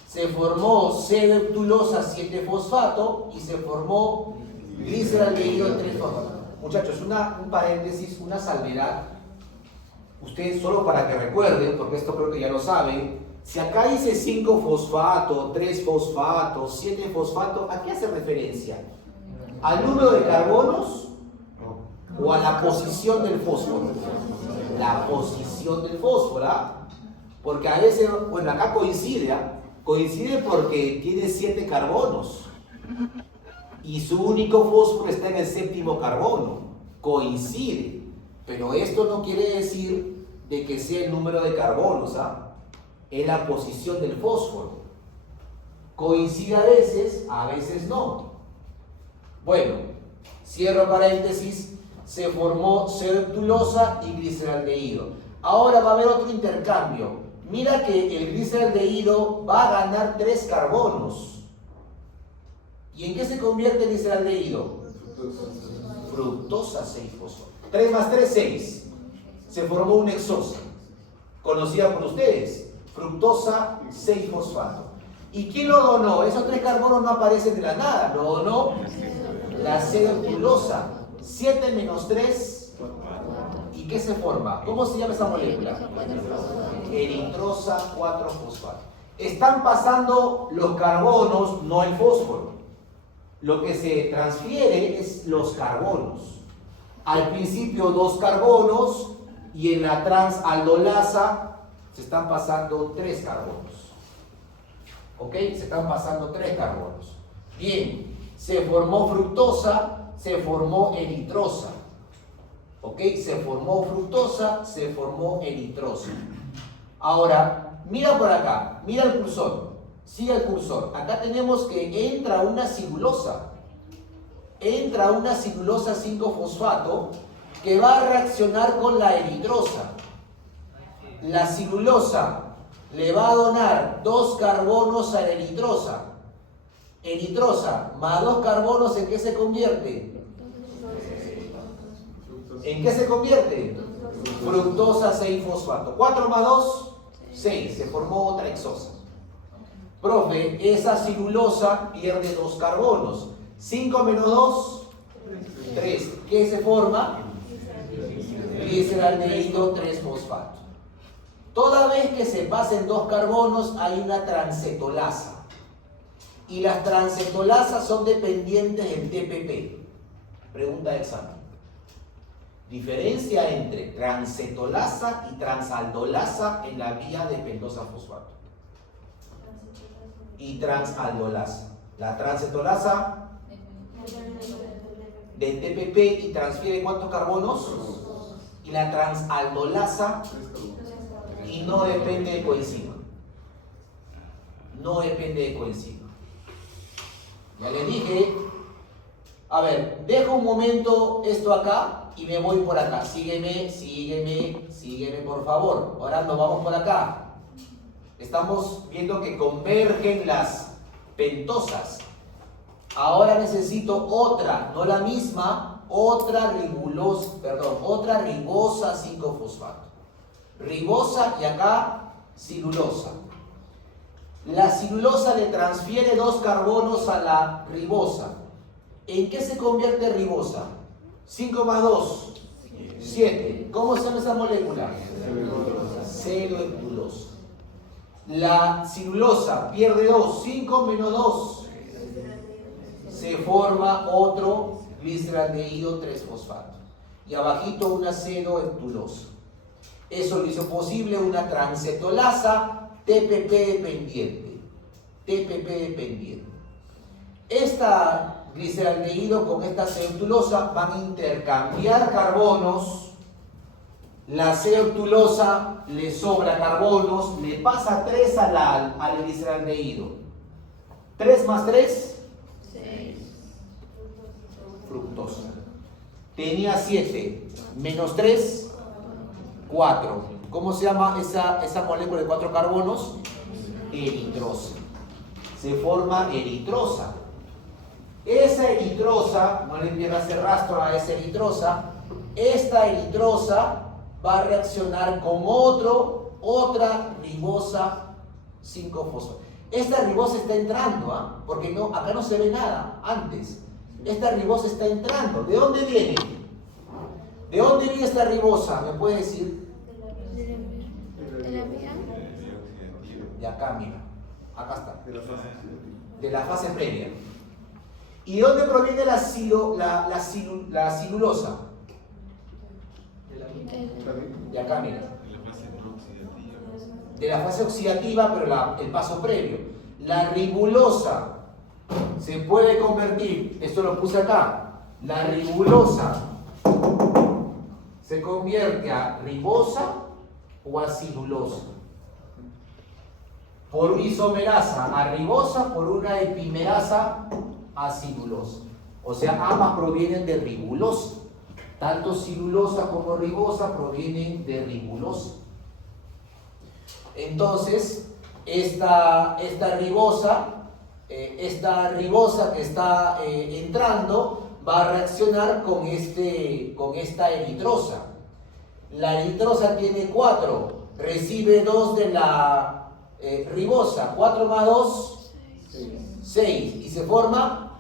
Se formó cedoheptulosa 7-fosfato y se formó gliceraldehído 3-fosfato. Muchachos, un paréntesis, una salvedad. Ustedes, solo para que recuerden, porque esto creo que ya lo saben, si acá dice 5-fosfato, 3-fosfato, 7-fosfato, ¿a qué hace referencia? ¿Al número de carbonos o a la posición del fósforo? La posición del fósforo, ¿ah? Porque a veces, bueno, acá coincide, ¿eh? Coincide porque tiene 7 carbonos y su único fósforo está en el 7º carbono. Coincide, pero esto no quiere decir de que sea el número de carbonos, ¿ah? Es la posición del fósforo. Coincide a veces no. Bueno, cierro paréntesis, se formó cedoheptulosa y gliceraldehído. Ahora va a haber otro intercambio. Mira que el gliceraldehído va a ganar 3 carbonos. ¿Y en qué se convierte el gliceraldehído? Fructosa 6-fosfato. 3 más 3, 6. Se formó una hexosa, conocida por ustedes. Fructosa 6-fosfato. ¿Y quién lo donó? Esos 3 carbonos no aparecen de la nada. Lo donó la cedoheptulosa. 7 menos 3. ¿Y qué se forma? ¿Cómo se llama esa molécula? Eritrosa 4-fosfato. Están pasando los carbonos, no el fósforo. Lo que se transfiere es los carbonos. Al principio 2 carbonos y en la transaldolasa se están pasando 3 carbonos. ¿Ok? Se están pasando 3 carbonos. Bien, se formó fructosa, se formó eritrosa. ¿Ok? Se formó fructosa, se formó eritrosa. Ahora, mira por acá, mira el cursor, sigue el cursor. Acá tenemos que entra una celulosa. Entra una celulosa 5-fosfato que va a reaccionar con la eritrosa. La celulosa le va a donar 2 carbonos a la eritrosa. Eritrosa más 2 carbonos, ¿en qué se convierte? ¿En qué se convierte? Fructosa 6-fosfato. 4 más 2, 6. Se formó otra hexosa. Profe, esa celulosa pierde 2 carbonos. 5 menos 2, 3. ¿Qué se forma? Gliceraldehído 3-fosfato. Toda vez que se pasen 2 carbonos hay una transcetolasa. Y las transcetolasas son dependientes del TPP. Pregunta de examen. Diferencia entre transcetolasa y transaldolasa en la vía de pentosa fosfato. Y transaldolasa. La transcetolasa del TPP y transfiere ¿cuántos carbonos? Y la transaldolasa y no depende de coenzima. No depende de coenzima. Ya les dije. A ver, dejo un momento esto acá y me voy por acá. Sígueme por favor. Ahora nos vamos por acá. Estamos viendo que convergen las pentosas. Ahora necesito otra, no la misma, otra ribosa 5-fosfato. Ribosa y acá celulosa. La celulosa le transfiere 2 carbonos a la ribosa. ¿En qué se convierte ribosa? 5 más 2, 7. ¿Cómo se llama esa molécula? Celulosa. La celulosa pierde 2, 5 menos 2. Se forma otro gliceraldehído 3-fosfato. Y abajito una cedoheptulosa. Eso lo hizo posible una transcetolasa TPP dependiente. TPP dependiente. Esta gliceraldehído con esta cedoheptulosa van a intercambiar carbonos. La cedoheptulosa le sobra carbonos, le pasa 3 al gliceraldehído. 3 más 3, 6. Fructosa. Tenía 7, menos 3, 4. ¿Cómo se llama esa molécula de 4 carbonos? Eritrosa. Se forma eritrosa. Esa eritrosa, no le empieza a hacer rastro a esa eritrosa, esta eritrosa va a reaccionar con otra ribosa 5-fosfato. Esta ribosa está entrando, porque no, acá no se ve nada antes. Esta ribosa está entrando. ¿De dónde viene? ¿De dónde viene esta ribosa? ¿Me puede decir? ¿De la vía? De acá, mira. Acá está. De la fase previa. ¿Y de dónde proviene la celulosa? De acá, mira. De la fase oxidativa, pero el paso previo. La ribulosa se puede convertir, esto lo puse acá, la ribulosa se convierte a ribosa o a celulosa. Por una isomerasa a ribosa, por una epimerasa a celulosa. O sea, ambas provienen de ribulosa. Tanto celulosa como ribosa provienen de ribulosa. Entonces, esta ribosa que está entrando va a reaccionar con esta eritrosa. La eritrosa tiene 4, recibe 2 de la ribosa. 4 más 2, 6. Y se forma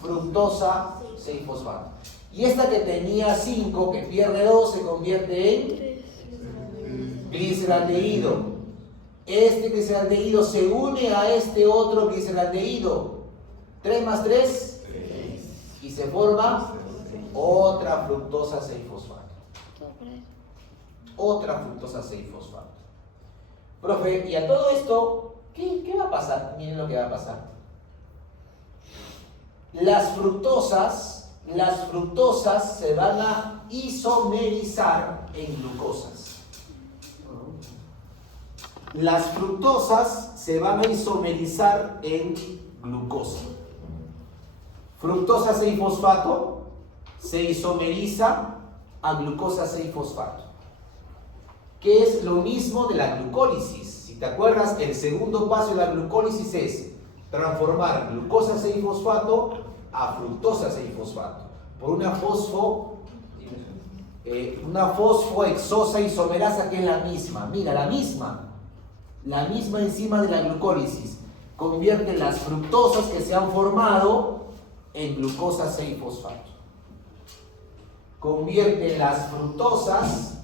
fructosa 6-fosfato. Y esta que tenía 5, que pierde 2, se convierte en gliceraldehído. Este gliceraldehído se une a este otro gliceraldehído. 3 más 3, y se forma otra fructosa 6-fosfato. Otra fructosa 6-fosfato. Profe, y a todo esto, ¿qué va a pasar? Miren lo que va a pasar. las fructosas se van a isomerizar en glucosas. Las fructosas se van a isomerizar en glucosa. Fructosa 6-fosfato se isomeriza a glucosa 6-fosfato, que es lo mismo de la glucólisis. Si te acuerdas, el segundo paso de la glucólisis es transformar glucosa 6-fosfato a fructosa 6-fosfato por una fosfohexosa isomerasa que es la misma. Mira, la misma enzima de la glucólisis convierte las fructosas que se han formado en glucosa 6-fosfato. Convierte las fructosas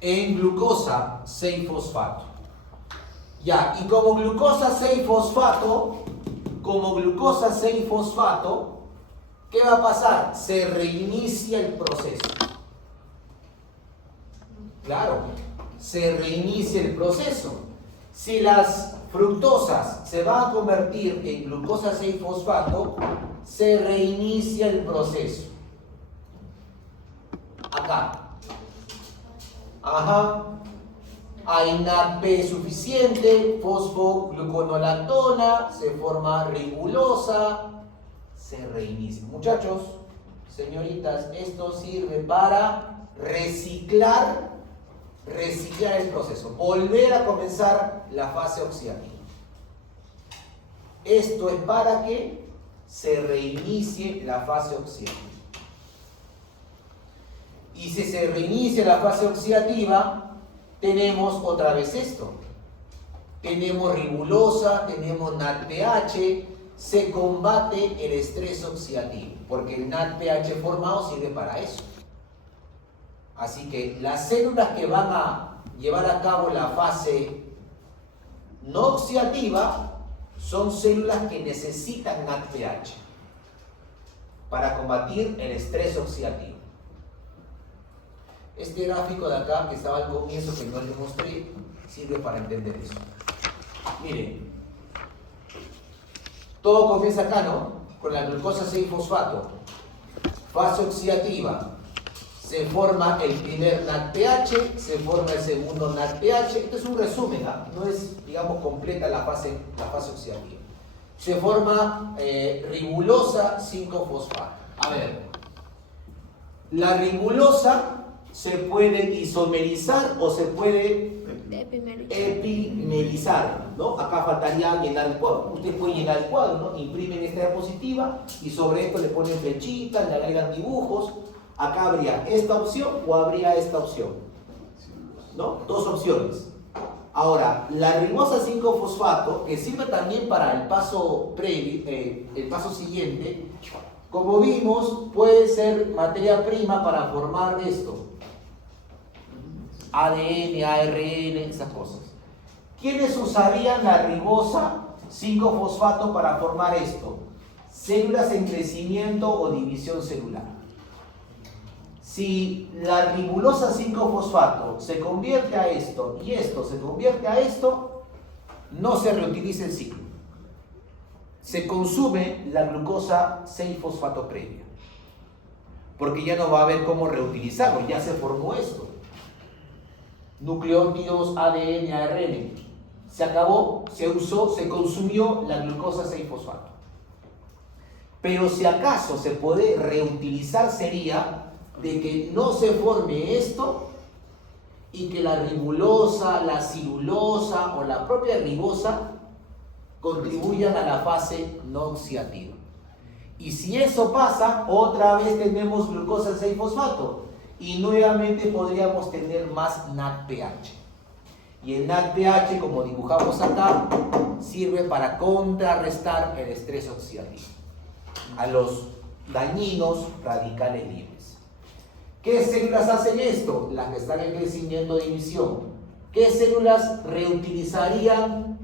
en glucosa 6-fosfato. Ya, y como glucosa 6-fosfato, ¿qué va a pasar? Se reinicia el proceso. Claro, se reinicia el proceso. Si las fructosas se van a convertir en glucosa 6-fosfato, se reinicia el proceso. Acá. Ajá. Hay NADP suficiente, fosfogluconolactona, se forma ribulosa, se reinicia. Muchachos, señoritas, esto sirve para reciclar el proceso, volver a comenzar la fase oxidativa. Esto es para que se reinicie la fase oxidativa. Y si se reinicia la fase oxidativa, tenemos otra vez esto. Tenemos ribulosa, tenemos NADPH, se combate el estrés oxidativo, porque el NADPH formado sirve para eso. Así que las células que van a llevar a cabo la fase no oxidativa son células que necesitan NADPH para combatir el estrés oxidativo. Este gráfico de acá que estaba al comienzo, que no les mostré, sirve para entender eso. Miren, todo comienza acá, ¿no? Con la glucosa 6-fosfato. Fase oxidativa. Se forma el primer NADPH, se forma el segundo NADPH. Esto es un resumen, ¿eh? No es, digamos, completa la fase oxidativa. Se forma ribulosa 5-fosfato. A ver, la ribulosa se puede isomerizar o se puede epimerizar, ¿no? Acá faltaría llenar el cuadro. Ustedes pueden llenar el cuadro, ¿no? Imprimen esta diapositiva y sobre esto le ponen flechitas, le agregan dibujos. Acá habría esta opción o habría esta opción, ¿no? Dos opciones. Ahora, la ribosa 5-fosfato, que sirve también para el paso siguiente, como vimos, puede ser materia prima para formar esto. ADN, ARN, esas cosas. ¿Quiénes usarían la ribosa 5-fosfato para formar esto? Células en crecimiento o división celular. Si la ribulosa 5-fosfato se convierte a esto y esto se convierte a esto, no se reutiliza el ciclo. Se consume la glucosa 6-fosfato previa, porque ya no va a haber cómo reutilizarlo, ya se formó esto. Nucleótidos, ADN, ARN. Se acabó, se usó, se consumió la glucosa 6-fosfato. Pero si acaso se puede reutilizar, sería de que no se forme esto y que la ribulosa, la cirulosa o la propia ribosa contribuyan a la fase no oxidativa. Y si eso pasa, otra vez tenemos glucosa 6-fosfato y nuevamente podríamos tener más NADPH. Y el NADPH, como dibujamos acá, sirve para contrarrestar el estrés oxidativo a los dañinos radicales libres. ¿Qué células hacen esto? Las que están en crecimiento de división. ¿Qué células reutilizarían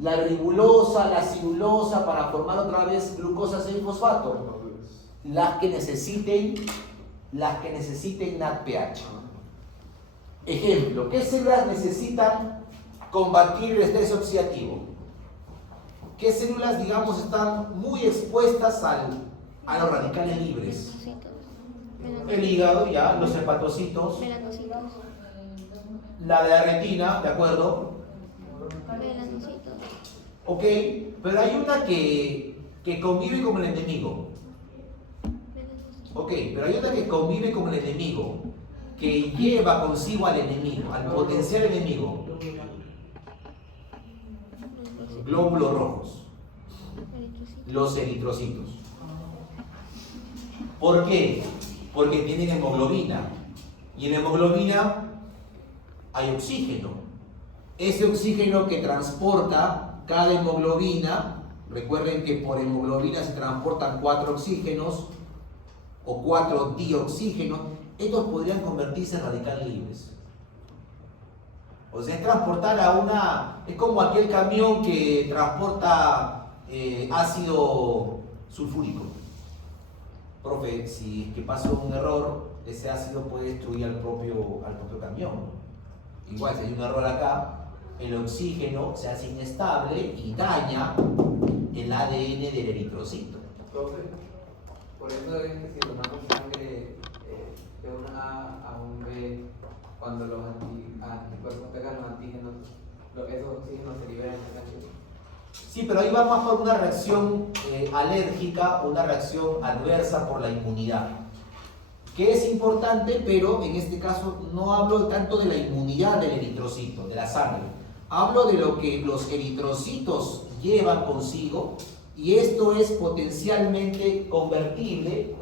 la ribulosa, la cirulosa para formar otra vez glucosa 6-fosfato? Las que necesiten NADPH. Ejemplo, ¿qué células necesitan combatir el estrés oxidativo. ¿Qué células, digamos, están muy expuestas a los radicales libres? El hígado, ya, los hepatocitos, Melanocitos. la de la retina, ¿de acuerdo? Melanocitos. Ok, pero hay una que convive con el enemigo. Ok, pero hay otra que convive con el enemigo, que lleva consigo al enemigo, al potencial enemigo. Glóbulos rojos, los eritrocitos. ¿Por qué? Porque tienen hemoglobina. Y en hemoglobina hay oxígeno. Ese oxígeno que transporta cada hemoglobina, recuerden que por hemoglobina se transportan 4 oxígenos o 4 dioxígenos, estos podrían convertirse en radicales libres. O sea, es transportar es como aquel camión que transporta ácido sulfúrico. Profe, si es que pasa un error, ese ácido puede destruir al propio camión. Igual, si hay un error acá, el oxígeno se hace inestable y daña el ADN del eritrocito. Profe, por eso es que si donamos sangre de un A a un B, cuando los anticuerpos pegan los antígenos, esos oxígenos se liberan en la sangre. Sí, pero ahí va más por una reacción alérgica o una reacción adversa por la inmunidad, que es importante, pero en este caso no hablo tanto de la inmunidad del eritrocito, de la sangre. Hablo de lo que los eritrocitos llevan consigo, y esto es potencialmente convertible.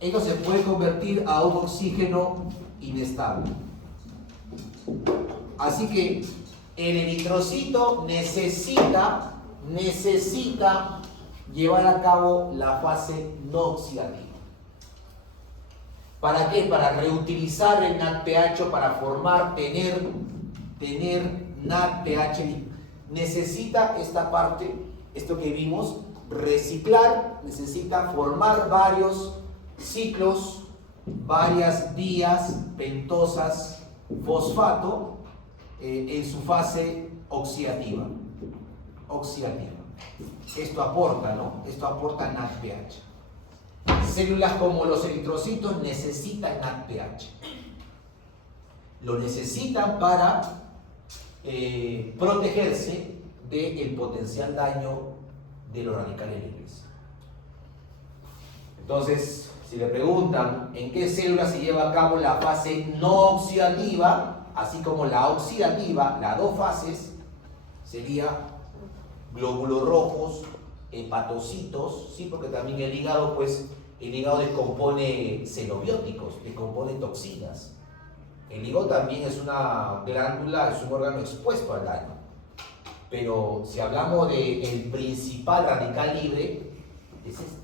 Esto se puede convertir a un oxígeno inestable. Así que el eritrocito necesita llevar a cabo la fase no oxidativa. ¿Para qué? Para reutilizar el NADPH, para tener NADPH. Necesita esta parte, esto que vimos, reciclar, necesita formar varios ciclos, varias vías pentosas fosfato en su fase oxidativa. Esto aporta, ¿no? Esto aporta NADPH. Células como los eritrocitos necesitan NADPH. Lo necesitan para protegerse del potencial daño de los radicales libres. Entonces, si le preguntan en qué célula se lleva a cabo la fase no oxidativa, así como la oxidativa, las dos fases, sería glóbulos rojos, hepatocitos, ¿sí? Porque también el hígado descompone xenobióticos, descompone toxinas. El hígado también es una glándula, es un órgano expuesto al daño. Pero si hablamos del principal radical libre, es este.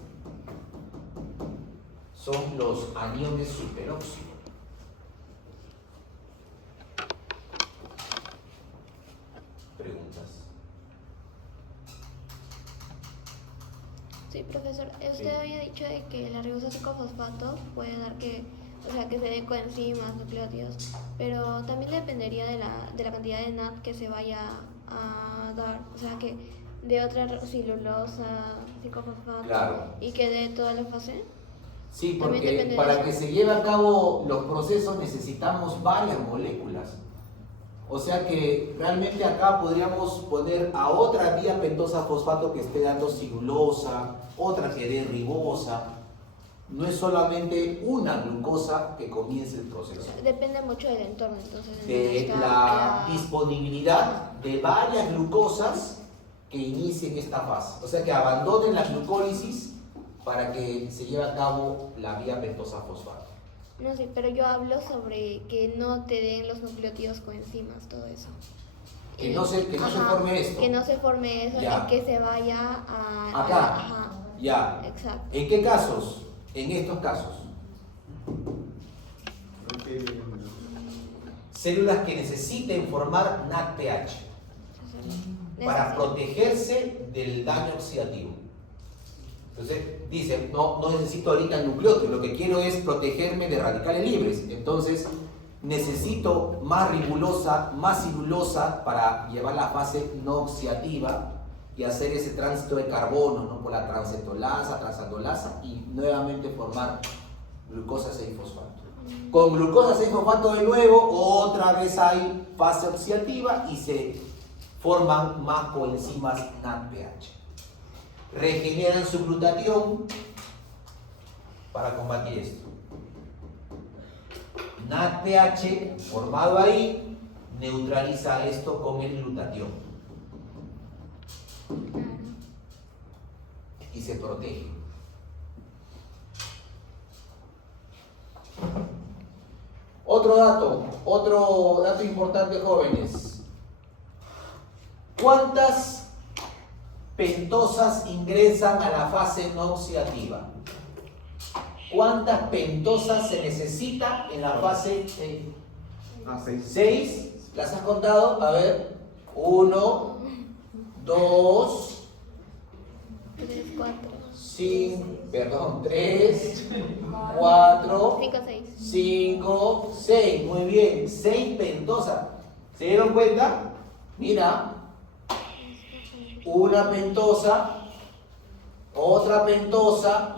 Son los aniones superóxidos. ¿Preguntas? Sí, profesor, usted había dicho de que la ribosa 5-fosfato puede dar que se den coenzimas, nucleótidos, pero también dependería de la cantidad de NAD que se vaya a dar, o sea, que de otra celulosa, 5-fosfato, Claro. y que dé toda la fase. Sí, También porque depende de para eso. que se lleve a cabo los procesos necesitamos varias moléculas. O sea que realmente acá podríamos poner a otra vía pentosa fosfato que esté dando celulosa, otra que dé ribosa. No es solamente una glucosa que comience el proceso. Depende mucho del entorno, entonces. De la disponibilidad de varias glucosas que inicien esta fase. O sea que abandonen la glucólisis para que se lleve a cabo la vía pentosa fosfato. No sé, pero yo hablo sobre que no te den los nucleótidos coenzimas, todo eso. Que no se forme esto. Que no se forme eso Ya. y que se vaya a... Acá. Ajá. Ya. Exacto. ¿En qué casos? En estos casos. Células que necesiten formar NADPH para protegerse del daño oxidativo. Entonces, dice, no necesito ahorita el nucleótido, lo que quiero es protegerme de radicales libres. Entonces, necesito más ribulosa, más celulosa para llevar la fase no oxidativa y hacer ese tránsito de carbono, ¿no? Por la transcetolasa, transandolasa y nuevamente formar glucosa 6-fosfato. Con glucosa 6-fosfato de nuevo, otra vez hay fase oxidativa y se forman más coenzimas NADPH. Regeneran su glutatión para combatir esto. NADPH formado ahí neutraliza esto con el glutatión y se protege. Otro dato importante, jóvenes. ¿Cuántas pentosas ingresan a la fase no oxidativa? ¿Cuántas pentosas se necesita en la fase 6? 6. ¿Las has contado? A ver. 1, 2, 3, 4. 3, 4, 5, 6. 5, 6. Muy bien. 6 pentosas. ¿Se dieron cuenta? Mira. Una pentosa, otra pentosa,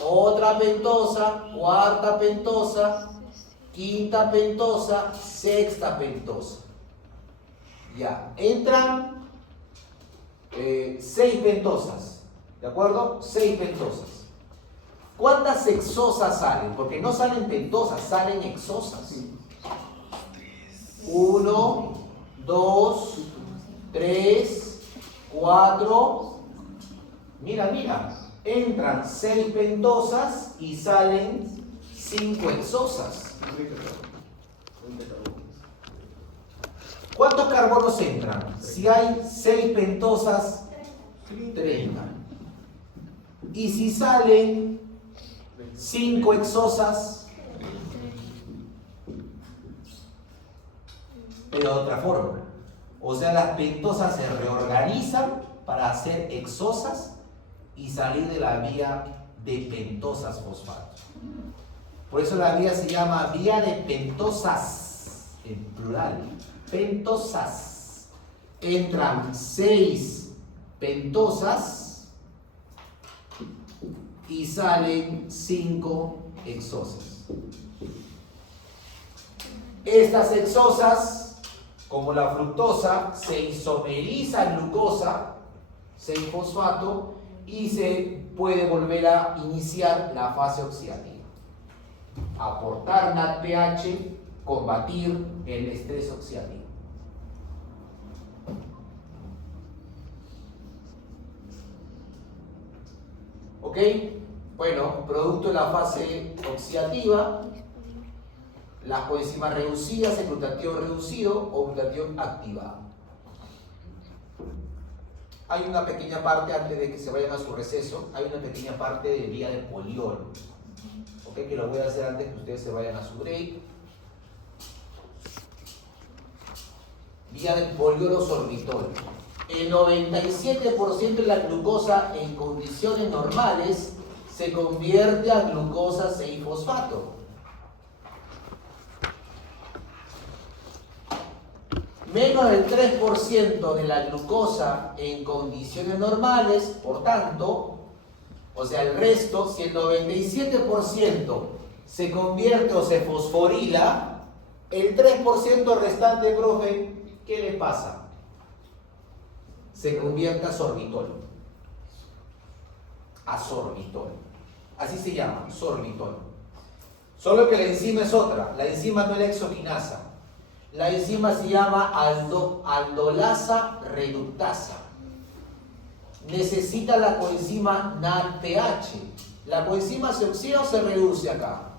otra pentosa, cuarta pentosa, quinta pentosa, sexta pentosa. Ya, entran 6 pentosas, ¿de acuerdo? 6 pentosas. ¿Cuántas hexosas salen? Porque no salen pentosas, salen hexosas. 1, 2, 3, 4, mira, entran 6 pentosas y salen 5 hexosas. ¿Cuántos carbonos entran? Si hay 6 pentosas, 30. Y si salen 5 hexosas, pero de otra forma. O sea, las pentosas se reorganizan para hacer hexosas y salir de la vía de pentosas fosfato. Por eso la vía se llama vía de pentosas, en plural. Pentosas. Entran 6 pentosas y salen 5 hexosas. Estas hexosas, como la fructosa, se isomeriza en glucosa 6-fosfato y se puede volver a iniciar la fase oxidativa. Aportar NADPH, combatir el estrés oxidativo. ¿Ok? Bueno, producto de la fase oxidativa, las coenzimas reducidas, el glutatión reducido o glutatión activado. Hay una pequeña parte, antes de que se vayan a su receso, hay una pequeña parte de vía de poliol. ¿Ok? Que lo voy a hacer antes que ustedes se vayan a su break. Vía del poliol sorbitol. El 97% de la glucosa en condiciones normales se convierte a glucosa 6-fosfato. Menos del 3% de la glucosa en condiciones normales, por tanto, o sea, el resto, si el 97% se convierte o se fosforila, el 3% restante, profe, ¿qué le pasa? Se convierte a sorbitol. A sorbitol. Así se llama, sorbitol. Solo que la enzima es otra. La enzima no es la exoquinasa. La enzima se llama aldolasa reductasa. Necesita la coenzima NADPH. ¿La coenzima se oxida o se reduce acá?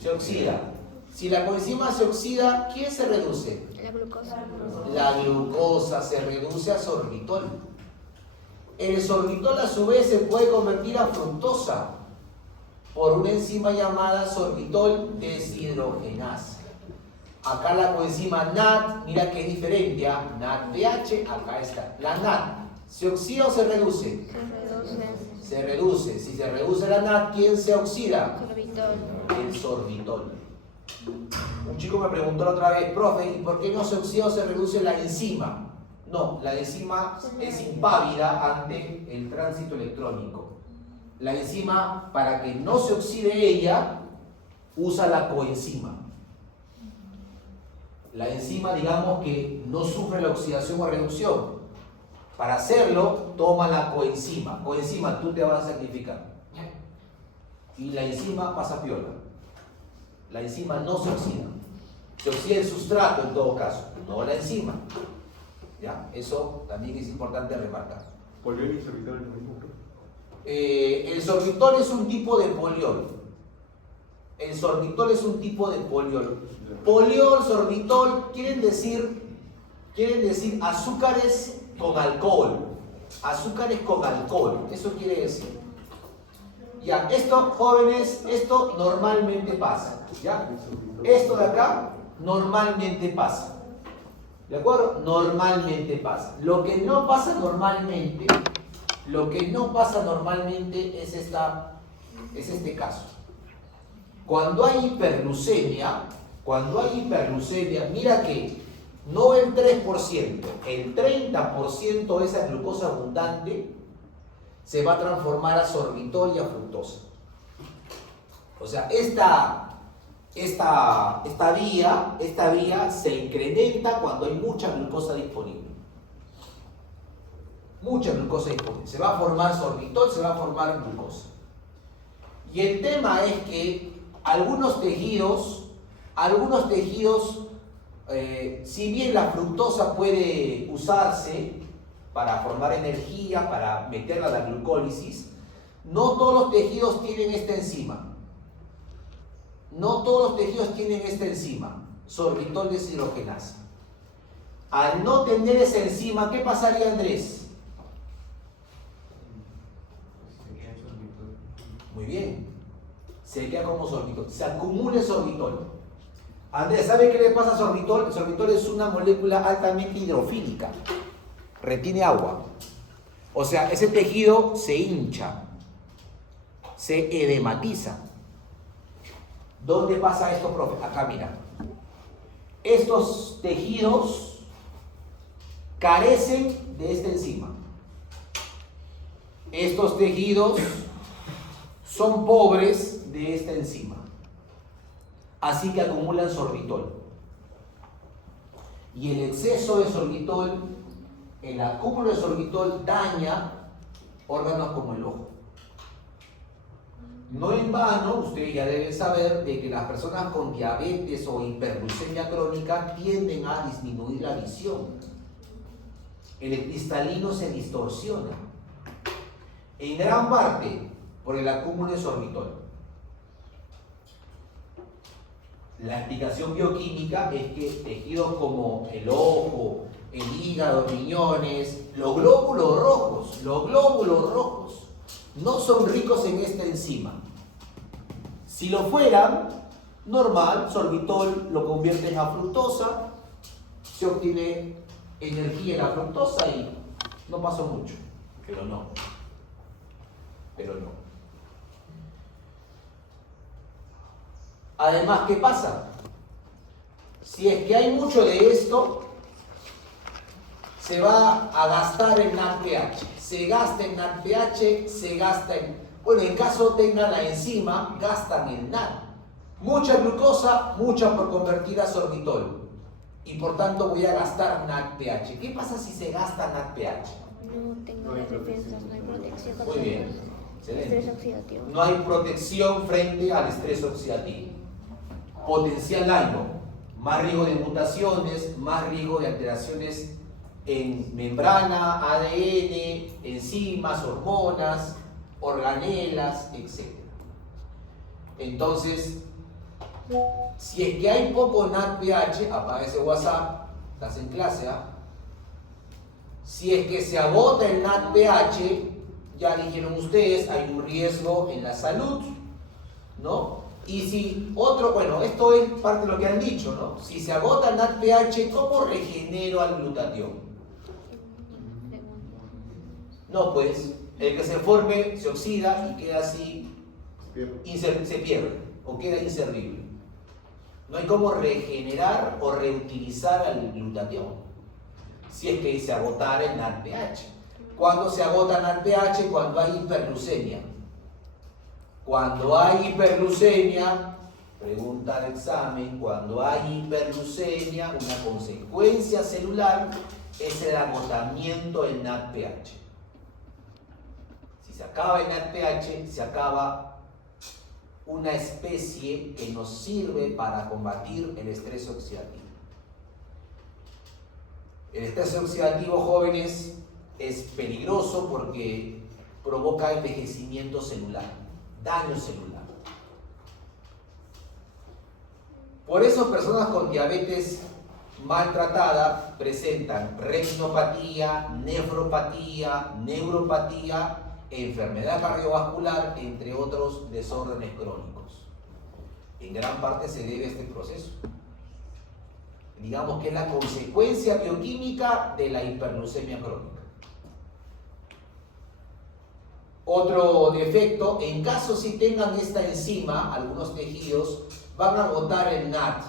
Se oxida. Si la coenzima se oxida, ¿quién se reduce? La glucosa. La glucosa se reduce a sorbitol. El sorbitol a su vez se puede convertir a fructosa por una enzima llamada sorbitol deshidrogenasa. Acá la coenzima NAD, mira que es diferente a NADPH, acá está. La NAD, ¿se oxida o se reduce? Se reduce. Se reduce. Si se reduce la NAD, ¿quién se oxida? Sorbitol. El sorbitol. Un chico me preguntó la otra vez, profe, ¿y por qué no se oxida o se reduce la enzima? No, la enzima es impávida ante el tránsito electrónico. La enzima, para que no se oxide ella, usa la coenzima. La enzima, digamos que no sufre la oxidación o reducción. Para hacerlo, toma la coenzima. Coenzima, tú te vas a sacrificar. Y la enzima pasa piola. La enzima no se oxida. Se oxida el sustrato en todo caso, no la enzima. ¿Ya? Eso también es importante remarcar. ¿Poliol y sorbitol es lo mismo? El sorbitol es un tipo de poliol. El sorbitol es un tipo de poliol. Poliol, sorbitol, quieren decir azúcares con alcohol. Azúcares con alcohol, eso quiere decir. Ya, esto, jóvenes, esto normalmente pasa. ¿Ya? Esto de acá normalmente pasa. ¿De acuerdo? Normalmente pasa. Lo que no pasa normalmente es este caso. Cuando hay hiperglucemia, mira que no el 3%, el 30% de esa glucosa abundante se va a transformar a sorbitol y a fructosa. O sea, esta vía se incrementa cuando hay mucha glucosa disponible. Mucha glucosa disponible. Se va a formar sorbitol, se va a formar glucosa. Y el tema es que algunos tejidos, si bien la fructosa puede usarse para formar energía, para meterla a la glucólisis, no todos los tejidos tienen esta enzima. No todos los tejidos tienen esta enzima, sorbitol deshidrogenasa. Al no tener esa enzima, ¿qué pasaría, Andrés? Muy bien. Se queda como sorbitol. Se acumula el sorbitol. Andrés, ¿sabe qué le pasa a sorbitol? El sorbitol es una molécula altamente hidrofílica. Retiene agua. O sea, ese tejido se hincha. Se edematiza. ¿Dónde pasa esto, profe? Acá, mira. Estos tejidos carecen de esta enzima. Estos tejidos son pobres de esta enzima. Así que acumulan sorbitol. Y el exceso de sorbitol, el acúmulo de sorbitol daña órganos como el ojo. No en vano, ustedes ya deben saber de que las personas con diabetes o hiperglucemia crónica tienden a disminuir la visión. El cristalino se distorsiona. En gran parte por el acúmulo de sorbitol. La explicación bioquímica es que tejidos como el ojo, el hígado, riñones, los glóbulos rojos no son ricos en esta enzima. Si lo fueran, normal, sorbitol lo convierten a fructosa, se obtiene energía en la fructosa y no pasó mucho. Pero no. Además, ¿qué pasa? Si es que hay mucho de esto, se va a gastar en NADPH. Se gasta en NADPH, se gasta en... Bueno, en caso tengan la enzima, gastan en NAD. Mucha glucosa, mucha por convertir a sorbitol. Y por tanto voy a gastar NADPH. ¿Qué pasa si se gasta NADPH? No tengo las defensas, no hay protección contra Muy bien. el Excelente. estrés oxidativo. No hay protección frente al estrés oxidativo. Potencial daño, más riesgo de mutaciones, más riesgo de alteraciones en membrana, ADN, enzimas, hormonas, organelas, etc. Entonces, si es que hay poco NADPH, apaga ese WhatsApp, estás en clase, ¿ah? Si es que se agota el NADPH, ya dijeron ustedes, hay un riesgo en la salud, ¿no? Y si otro, bueno, esto es parte de lo que han dicho, ¿no? Si se agota el NADPH, ¿cómo regenero al glutatión? No, pues, el que se forme se oxida y queda así y se pierde. o queda inservible. No hay cómo regenerar o reutilizar al glutatión si es que se agotara el NADPH. ¿Cuándo se agota NADPH? Cuando hay hiperglucemia. Cuando hay hiperglucemia, pregunta de examen, cuando hay hiperglucemia, una consecuencia celular es el agotamiento del NADPH. Si se acaba el NADPH, se acaba una especie que nos sirve para combatir el estrés oxidativo. El estrés oxidativo, jóvenes, es peligroso porque provoca envejecimiento celular, daño celular. Por eso personas con diabetes maltratada presentan retinopatía, nefropatía, neuropatía, enfermedad cardiovascular, entre otros desórdenes crónicos. En gran parte se debe a este proceso. Digamos que es la consecuencia bioquímica de la hiperglucemia crónica. Otro defecto, en caso si tengan esta enzima, algunos tejidos van a agotar el NAD.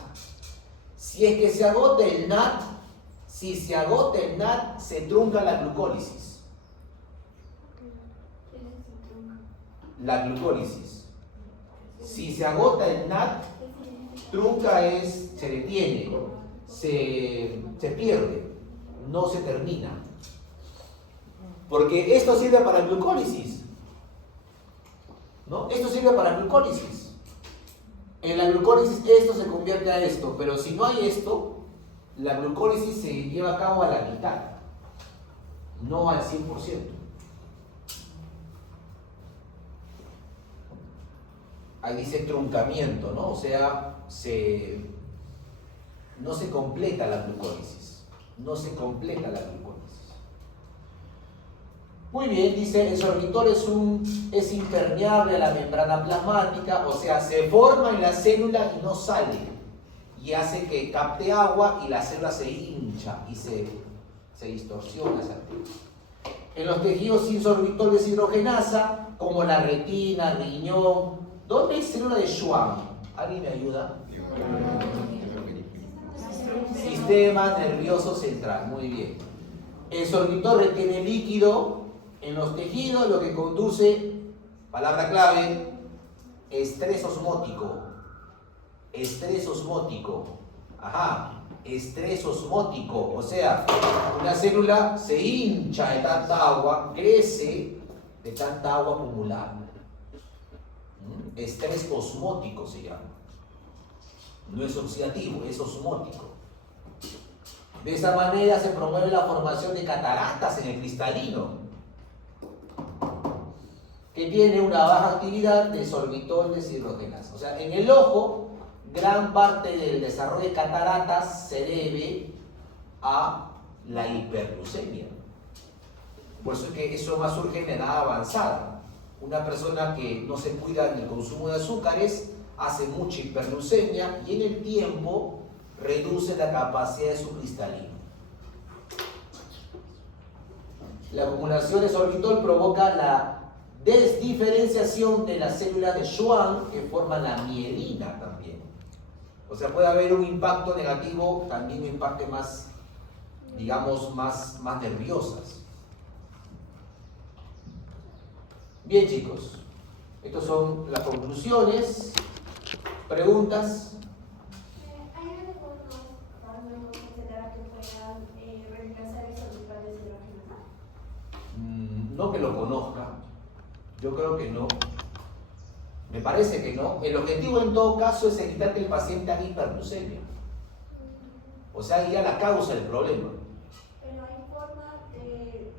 Si es que se agota el NAD, se trunca la glucólisis. La glucólisis. Si se agota el NAD, trunca es, se detiene, se pierde, no se termina. Porque esto sirve para glucólisis, ¿no? Esto sirve para glucólisis. En la glucólisis esto se convierte a esto, pero si no hay esto, la glucólisis se lleva a cabo a la mitad, no al 100%. Ahí dice truncamiento, ¿no? O sea, no se completa la glucólisis. No se completa la glucólisis. Muy bien, dice, el sorbitol es impermeable a la membrana plasmática, o sea, se forma en la célula y no sale. Y hace que capte agua y la célula se hincha y se distorsiona esa actividad. En los tejidos sin sorbitol deshidrogenasa, como la retina, riñón, ¿dónde hay célula de Schwann? ¿Alguien me ayuda? Sistema nervioso central, muy bien. El sorbitol retiene líquido en los tejidos, lo que conduce, palabra clave, estrés osmótico. Estrés osmótico. Ajá, estrés osmótico. O sea, una célula se hincha de tanta agua, crece de tanta agua acumulada. Estrés osmótico se llama. No es oxidativo, es osmótico. De esa manera se promueve la formación de cataratas en el cristalino, que tiene una baja actividad de sorbitol deshidrogenasa. O sea, en el ojo, gran parte del desarrollo de cataratas se debe a la hiperglucemia. Por eso es que eso más surge en edad avanzada. Una persona que no se cuida del consumo de azúcares hace mucha hiperglucemia y en el tiempo reduce la capacidad de su cristalino. La acumulación de sorbitol provoca la desdiferenciación de las células de Schwann que forman la mielina también. O sea, puede haber un impacto negativo, también un impacto más, digamos, más nerviosas. Bien, chicos, estas son las conclusiones. ¿Preguntas? ¿Hay algunos fármacos etcétera que puedan reemplazar el sorbitol deshidrogenasa? No que lo conozca. Yo creo que no. Me parece que no. El objetivo en todo caso es evitar que el paciente haga hiperglucemia. O sea, ir a la causa del problema. Pero hay forma de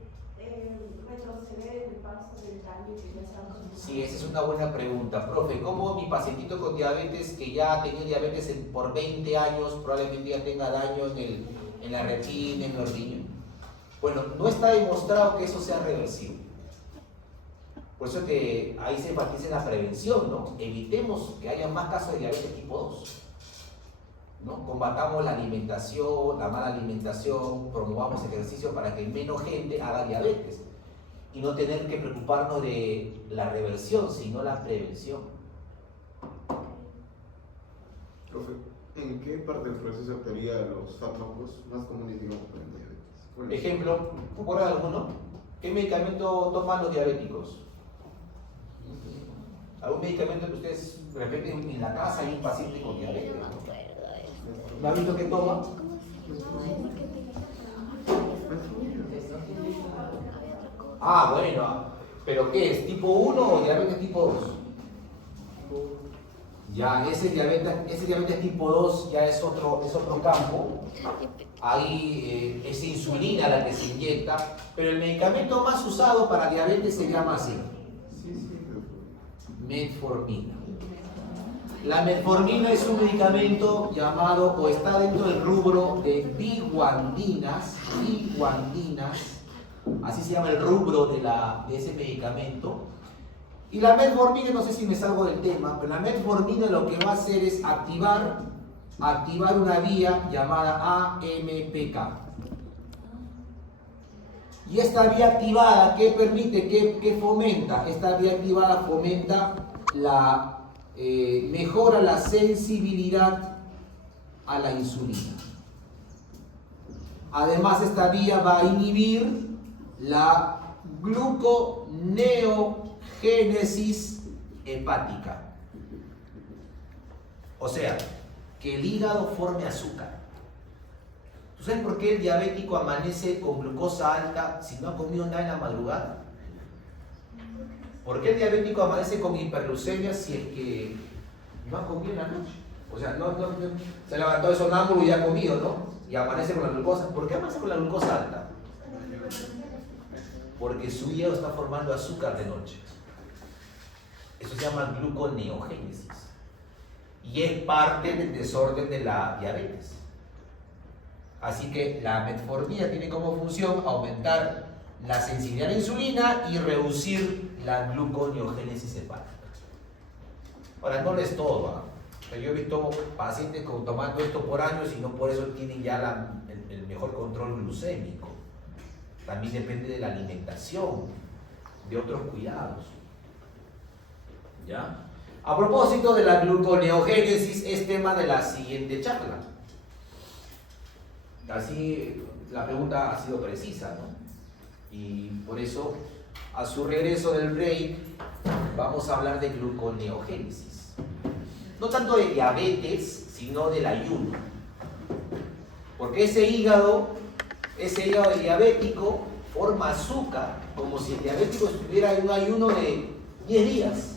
retroceder el paso del daño que ya se ha ocasionado. Sí, esa es una buena pregunta. Profe, ¿cómo mi pacientito con diabetes, que ya ha tenido diabetes por 20 años, probablemente ya tenga daño en la retina, en los riñones? Bueno, no está demostrado que eso sea reversible. Por eso es que ahí se enfatiza en la prevención, ¿no? Evitemos que haya más casos de diabetes tipo 2, ¿no? Combatamos la alimentación, la mala alimentación, promovamos ejercicio para que menos gente haga diabetes y no tener que preocuparnos de la reversión, sino la prevención. Profe, ¿en qué parte del proceso actuaría los fármacos más comunes, digamos, para el diabetes? ¿Cuál es? Ejemplo, ¿por alguno? ¿Qué medicamento toman los diabéticos? ¿Algún medicamento que ustedes de repente en la casa hay un paciente con diabetes? No me acuerdo. ¿No ha visto que toma? ¿Cómo se llama? ¿Qué utiliza Había otra cosa. Ah, bueno, pero ¿qué es? ¿Tipo 1 o diabetes tipo 2? Ya, ese diabetes tipo 2 ya es otro campo. Ahí es insulina la que se inyecta, pero el medicamento más usado para diabetes se llama así, metformina. La metformina es un medicamento llamado, o está dentro del rubro de biguandinas, así se llama el rubro de ese medicamento. Y la metformina, no sé si me salgo del tema, pero la metformina lo que va a hacer es activar una vía llamada AMPK. Y esta vía activada, ¿qué permite? ¿Qué fomenta? Esta vía activada fomenta mejora la sensibilidad a la insulina. Además, esta vía va a inhibir la gluconeogénesis hepática. O sea, que el hígado forme azúcar. ¿Tú sabes por qué el diabético amanece con glucosa alta si no ha comido nada en la madrugada? ¿Por qué el diabético amanece con hiperglucemia si es que no ha comido en la noche? O sea, no se levantó de sonámbulo y ha comido, ¿no? Y amanece con la glucosa. ¿Por qué amanece con la glucosa alta? Porque su hígado está formando azúcar de noche. Eso se llama gluconeogénesis. Y es parte del desorden de la diabetes. Así que la metformina tiene como función aumentar la sensibilidad a la insulina y reducir la gluconeogénesis hepática. Ahora, no es todo, ¿eh? Yo he visto pacientes tomando esto por años y no por eso tienen ya el mejor control glucémico. También depende de la alimentación, de otros cuidados. ¿Ya? A propósito de la gluconeogénesis, es tema de la siguiente charla. Así la pregunta ha sido precisa, ¿no? Y por eso, a su regreso del break, vamos a hablar de gluconeogénesis. No tanto de diabetes, sino del ayuno. Porque ese hígado diabético forma azúcar, como si el diabético estuviera en un ayuno de 10 días.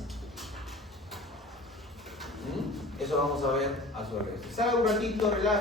Eso vamos a ver a su regreso. Sale un ratito, relaja.